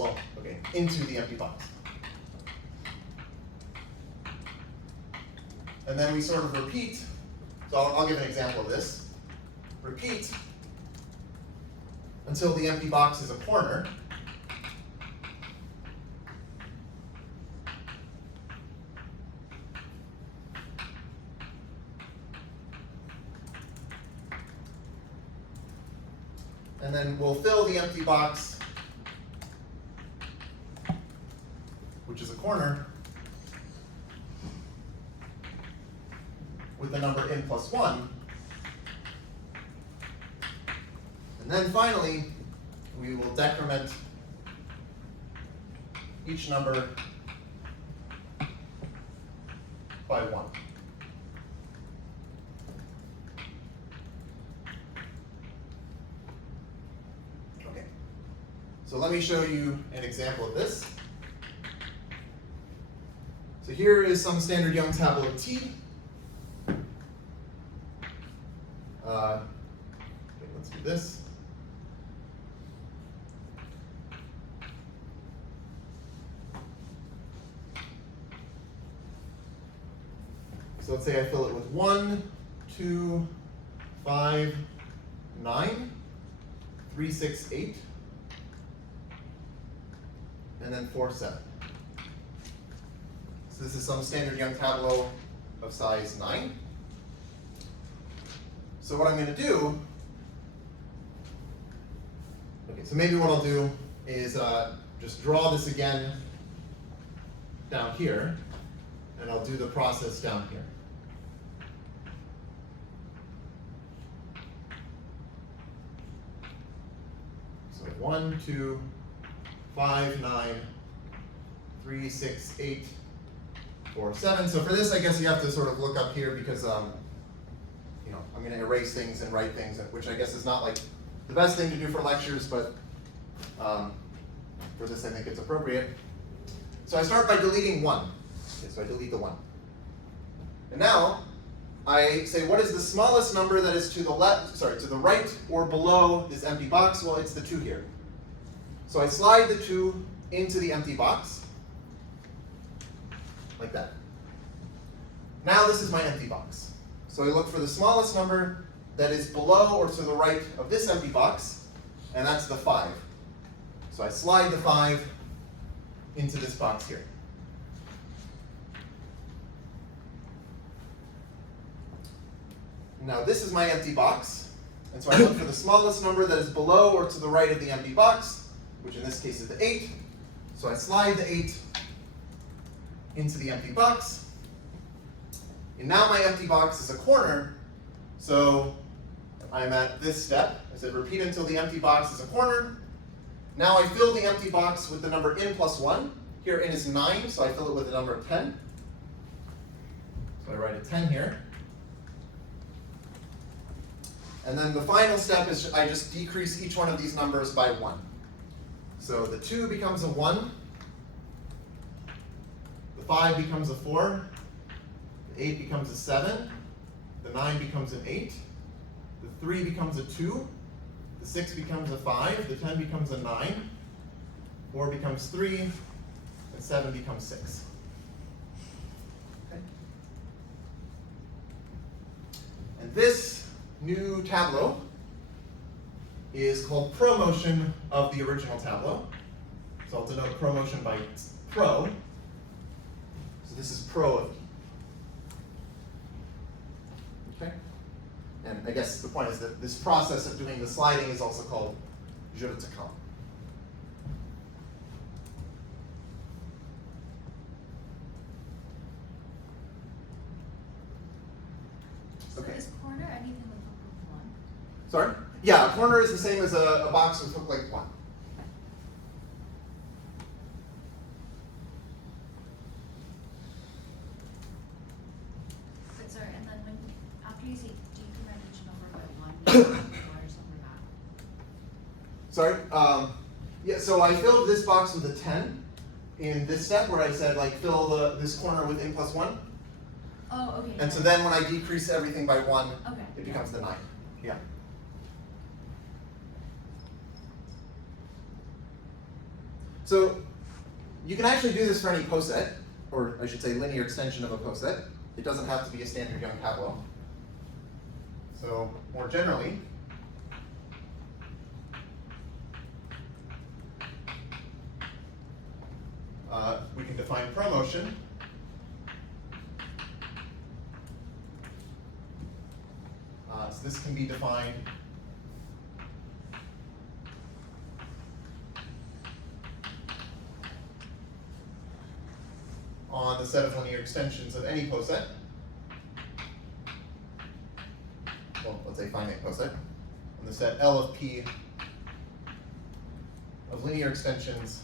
into the empty box. And then we sort of repeat, so I'll give an example of this. Repeat until the empty box is a corner. And then we'll fill the empty box, which is a corner, with the number n plus 1. And then finally, we will decrement each number by 1. Okay. So let me show you an example of this. So here is some standard Young tableau of T. Okay, let's do this. So let's say I fill it with 1, 2, 5, 9, 3, 6, 8, and then 4, 7. So this is some standard Young tableau of size 9. So what I'm going to do, so maybe what I'll do is just draw this again down here, and I'll do the process down here. So 1, 2, 5, 9, 3, 6, 8, 4, 7. So for this, I guess you have to sort of look up here because you know, I'm going to erase things and write things, which I guess is not like the best thing to do for lectures, but for this I think it's appropriate. So I start by deleting 1. Okay, so I delete the 1. And now I say, what is the smallest number that is to the left, sorry, to the right or below this empty box? Well, it's the 2 here. So I slide the 2 into the empty box, like that. Now this is my empty box. So I look for the smallest number that is below or to the right of this empty box, and that's the 5. So I slide the 5 into this box here. Now this is my empty box, and so I look for the smallest number that is below or to the right of the empty box, which in this case is the 8. So I slide the 8 into the empty box. And now my empty box is a corner, so I'm at this step. I said repeat until the empty box is a corner. Now I fill the empty box with the number n plus 1. Here n is 9, so I fill it with the number 10. So I write a 10 here. And then the final step is I just decrease each one of these numbers by 1. So the 2 becomes a 1. The 5 becomes a 4. The 8 becomes a 7. The 9 becomes an 8. The 3 becomes a 2. The 6 becomes a 5. The 10 becomes a 9. 4 becomes 3. And 7 becomes 6. Okay. And this new tableau is called promotion of the original tableau. So I'll denote promotion by pro. So this is pro of E. Okay? And I guess the point is that this process of doing the sliding is also called je le tacon. So Okay. is corner anything with hook of 1? Sorry? Yeah, a corner is the same as a box with hook length 1. But sorry, and then when after you say decrement each number by 1, you large number back. Sorry? Yeah, so I filled this box with a 10 in this step where I said like fill this corner with n plus 1. Oh, okay. And so then when I decrease everything by 1, Okay. it becomes the 9. Yeah. So you can actually do this for any poset, or I should say linear extension of a poset. It doesn't have to be a standard Young tableau. So more generally, we can define promotion so this can be defined on the set of linear extensions of any poset. Well, let's say finite poset. On the set L of P of linear extensions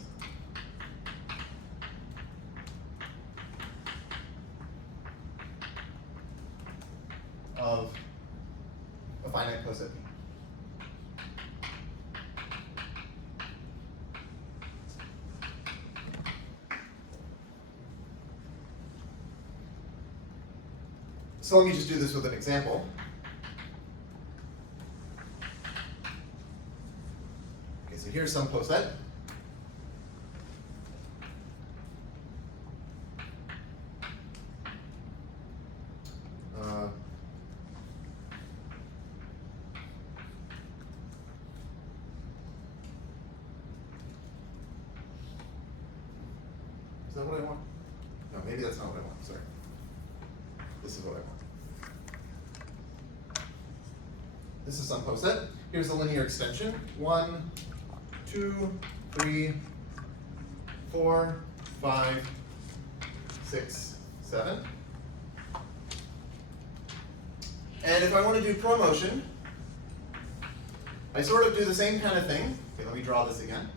of a finite poset P. So let me just do this with an example. Okay, so here's some poset. Is that what I want? No, maybe that's not what I want, sorry. This is what I want. This is some poset. Here's the linear extension. 1, 2, 3, 4, 5, 6, 7. And if I want to do promotion, I sort of do the same kind of thing. Okay, let me draw this again.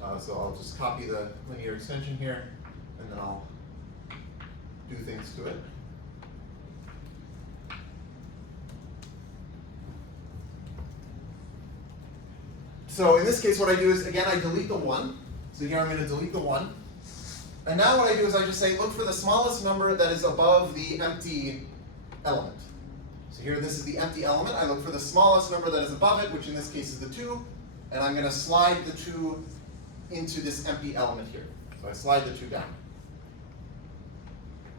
So I'll just copy the linear extension here, and then I'll do things to it. So in this case, what I do is, again, I delete the 1. So here I'm going to delete the 1. And now what I do is I just say, look for the smallest number that is above the empty element. So here, this is the empty element. I look for the smallest number that is above it, which in this case is the 2. And I'm going to slide the 2 into this empty element here. So I slide the 2 down.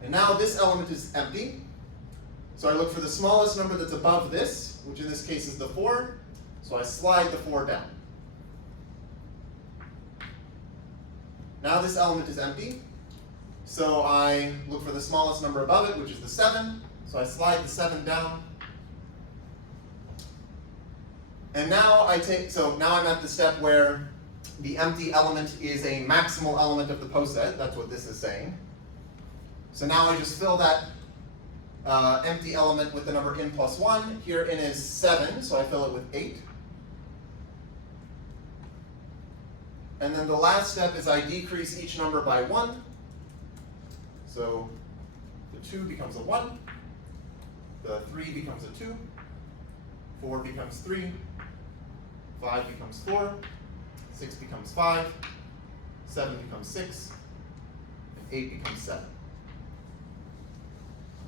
And now this element is empty. So I look for the smallest number that's above this, which in this case is the 4. So I slide the 4 down. Now this element is empty. So I look for the smallest number above it, which is the 7. So I slide the 7 down. And now now I'm at the step where the empty element is a maximal element of the poset. That's what this is saying. So now I just fill that empty element with the number n plus 1. Here n is 7, so I fill it with 8. And then the last step is I decrease each number by 1. So the 2 becomes a 1. The 3 becomes a 2. 4 becomes 3. 5 becomes 4. 6 becomes 5. 7 becomes 6. And 8 becomes 7.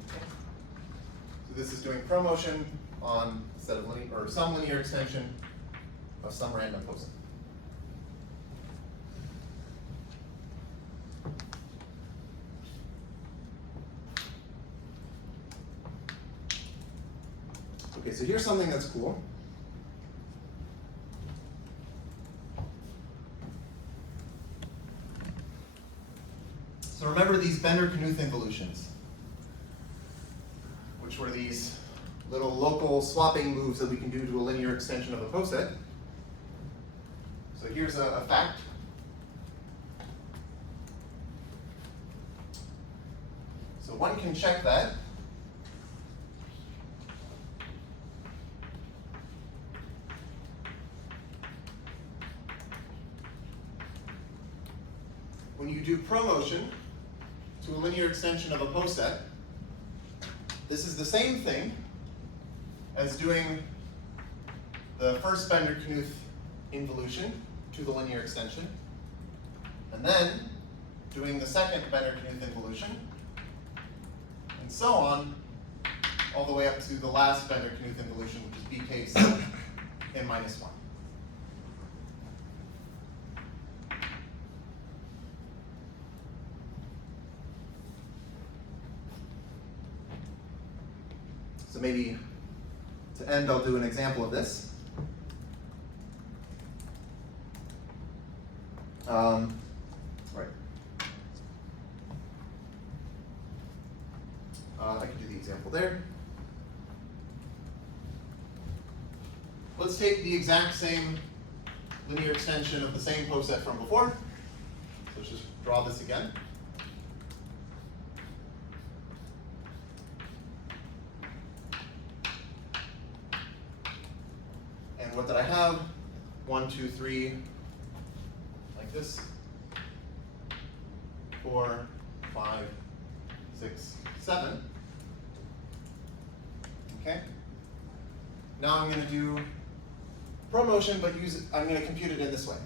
Okay. So this is doing promotion on a set of some linear extension of some random poset. Okay, so here's something that's cool. So remember these Bender-Knuth involutions, which were these little local swapping moves that we can do to a linear extension of a poset. So here's a fact. So one can check that. When you do promotion to a linear extension of a poset, this is the same thing as doing the first Bender-Knuth involution to the linear extension, and then doing the second Bender-Knuth involution, and so on, all the way up to the last Bender-Knuth involution, which is b case n minus 1. So maybe to end, I'll do an example of this. Right. I can do the example there. Let's take the exact same linear extension of the same poset from before. So let's just draw this again. And what did I have? 1, 2, 3, like this. 4, 5, 6, 7. Okay. Now I'm going to do promotion, but I'm going to compute it in this way.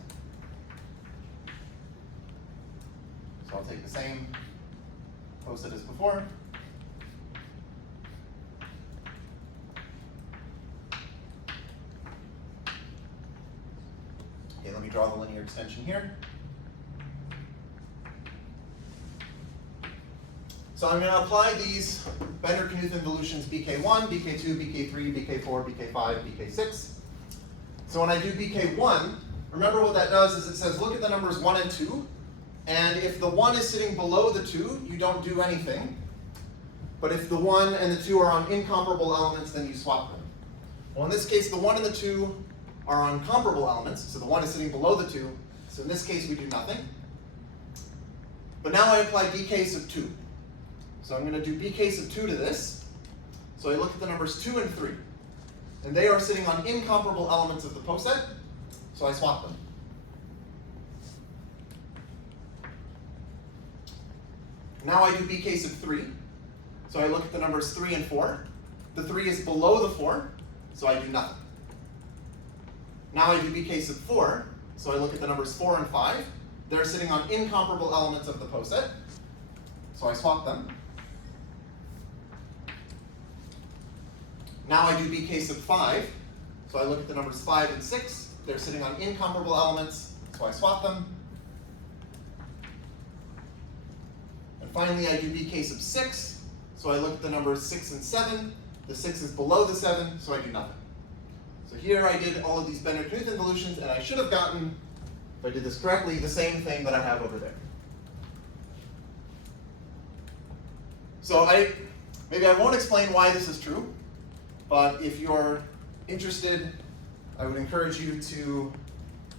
So I'll take the same poset as before. Okay, let me draw the linear extension here. So I'm going to apply these Bender-Knuth involutions bk1, bk2, bk3, bk4, bk5, bk6. So when I do bk1, remember what that does is it says look at the numbers 1 and 2, and if the 1 is sitting below the 2, you don't do anything. But if the 1 and the 2 are on incomparable elements, then you swap them. Well, in this case, the 1 and the 2 are on comparable elements, so the 1 is sitting below the 2. So in this case, we do nothing. But now I apply b case of 2. So I'm going to do b case of 2 to this. So I look at the numbers 2 and 3. And they are sitting on incomparable elements of the poset, so I swap them. Now I do BK sub 3. So I look at the numbers 3 and 4. The 3 is below the 4, so I do nothing. Now I do BK sub 4. So I look at the numbers 4 and 5. They're sitting on incomparable elements of the poset. So I swap them. Now I do BK sub 5. So I look at the numbers 5 and 6. They're sitting on incomparable elements, so I swap them. And finally I do BK sub 6. So I look at the numbers 6 and 7. The 6 is below the 7, so I do nothing. So here I did all of these Bender-Knuth involutions, and I should have gotten, if I did this correctly, the same thing that I have over there. So maybe I won't explain why this is true, but if you're interested, I would encourage you to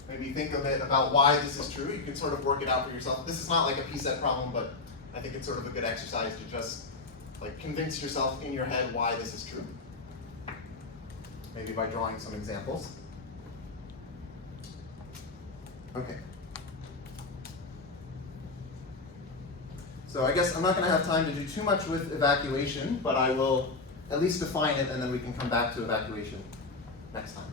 maybe think a bit about why this is true. You can sort of work it out for yourself. This is not like a p-set problem, but I think it's sort of a good exercise to just like convince yourself in your head why this is true. Maybe by drawing some examples. Okay. So I guess I'm not going to have time to do too much with evacuation, but I will at least define it, and then we can come back to evacuation next time.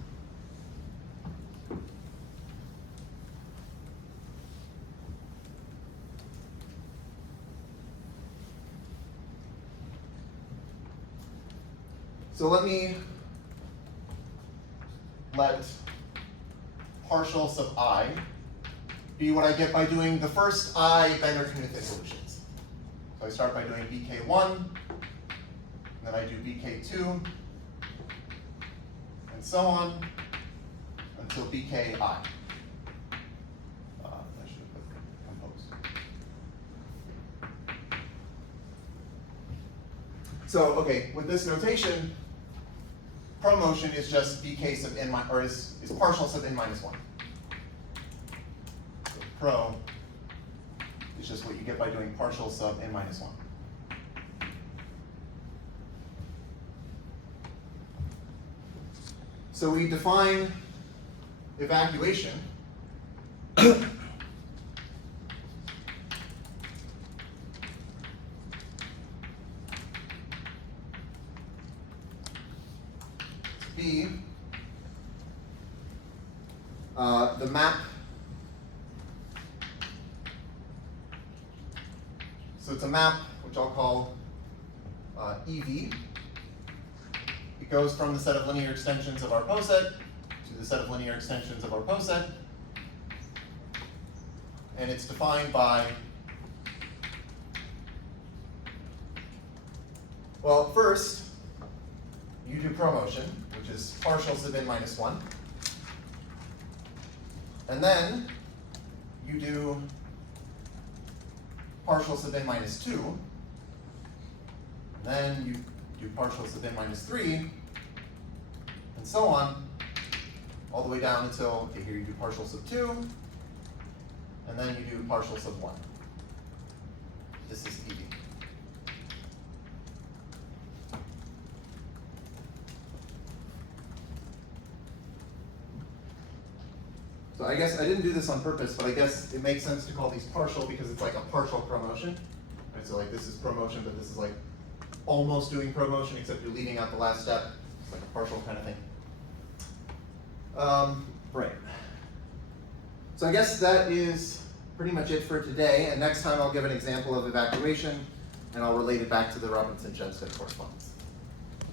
So let partial sub I be what I get by doing the first I Bender-Knuth involutions. So I start by doing BK1, and then I do BK2, and so on until BKI. I should have put compose. So okay, with this notation, promotion is just BK sub n minus, or is partial sub n minus 1. So pro is just what you get by doing partial sub n minus 1. So we define evacuation be the map. So it's a map which I'll call EV. It goes from the set of linear extensions of our poset to the set of linear extensions of our poset. And it's defined by, well, first, you do promotion, which is partial sub n minus 1. And then you do partial sub n minus 2. And then you do partial sub n minus 3. And so on, all the way down until, okay, here you do partial sub 2. And then you do partial sub 1. This is EV. So I guess I didn't do this on purpose, but I guess it makes sense to call these partial because it's like a partial promotion. Right? So like this is promotion, but this is like almost doing promotion, except you're leaving out the last step. It's like a partial kind of thing. Right. So I guess that is pretty much it for today. And next time I'll give an example of evacuation, and I'll relate it back to the Robinson-Jensted correspondence.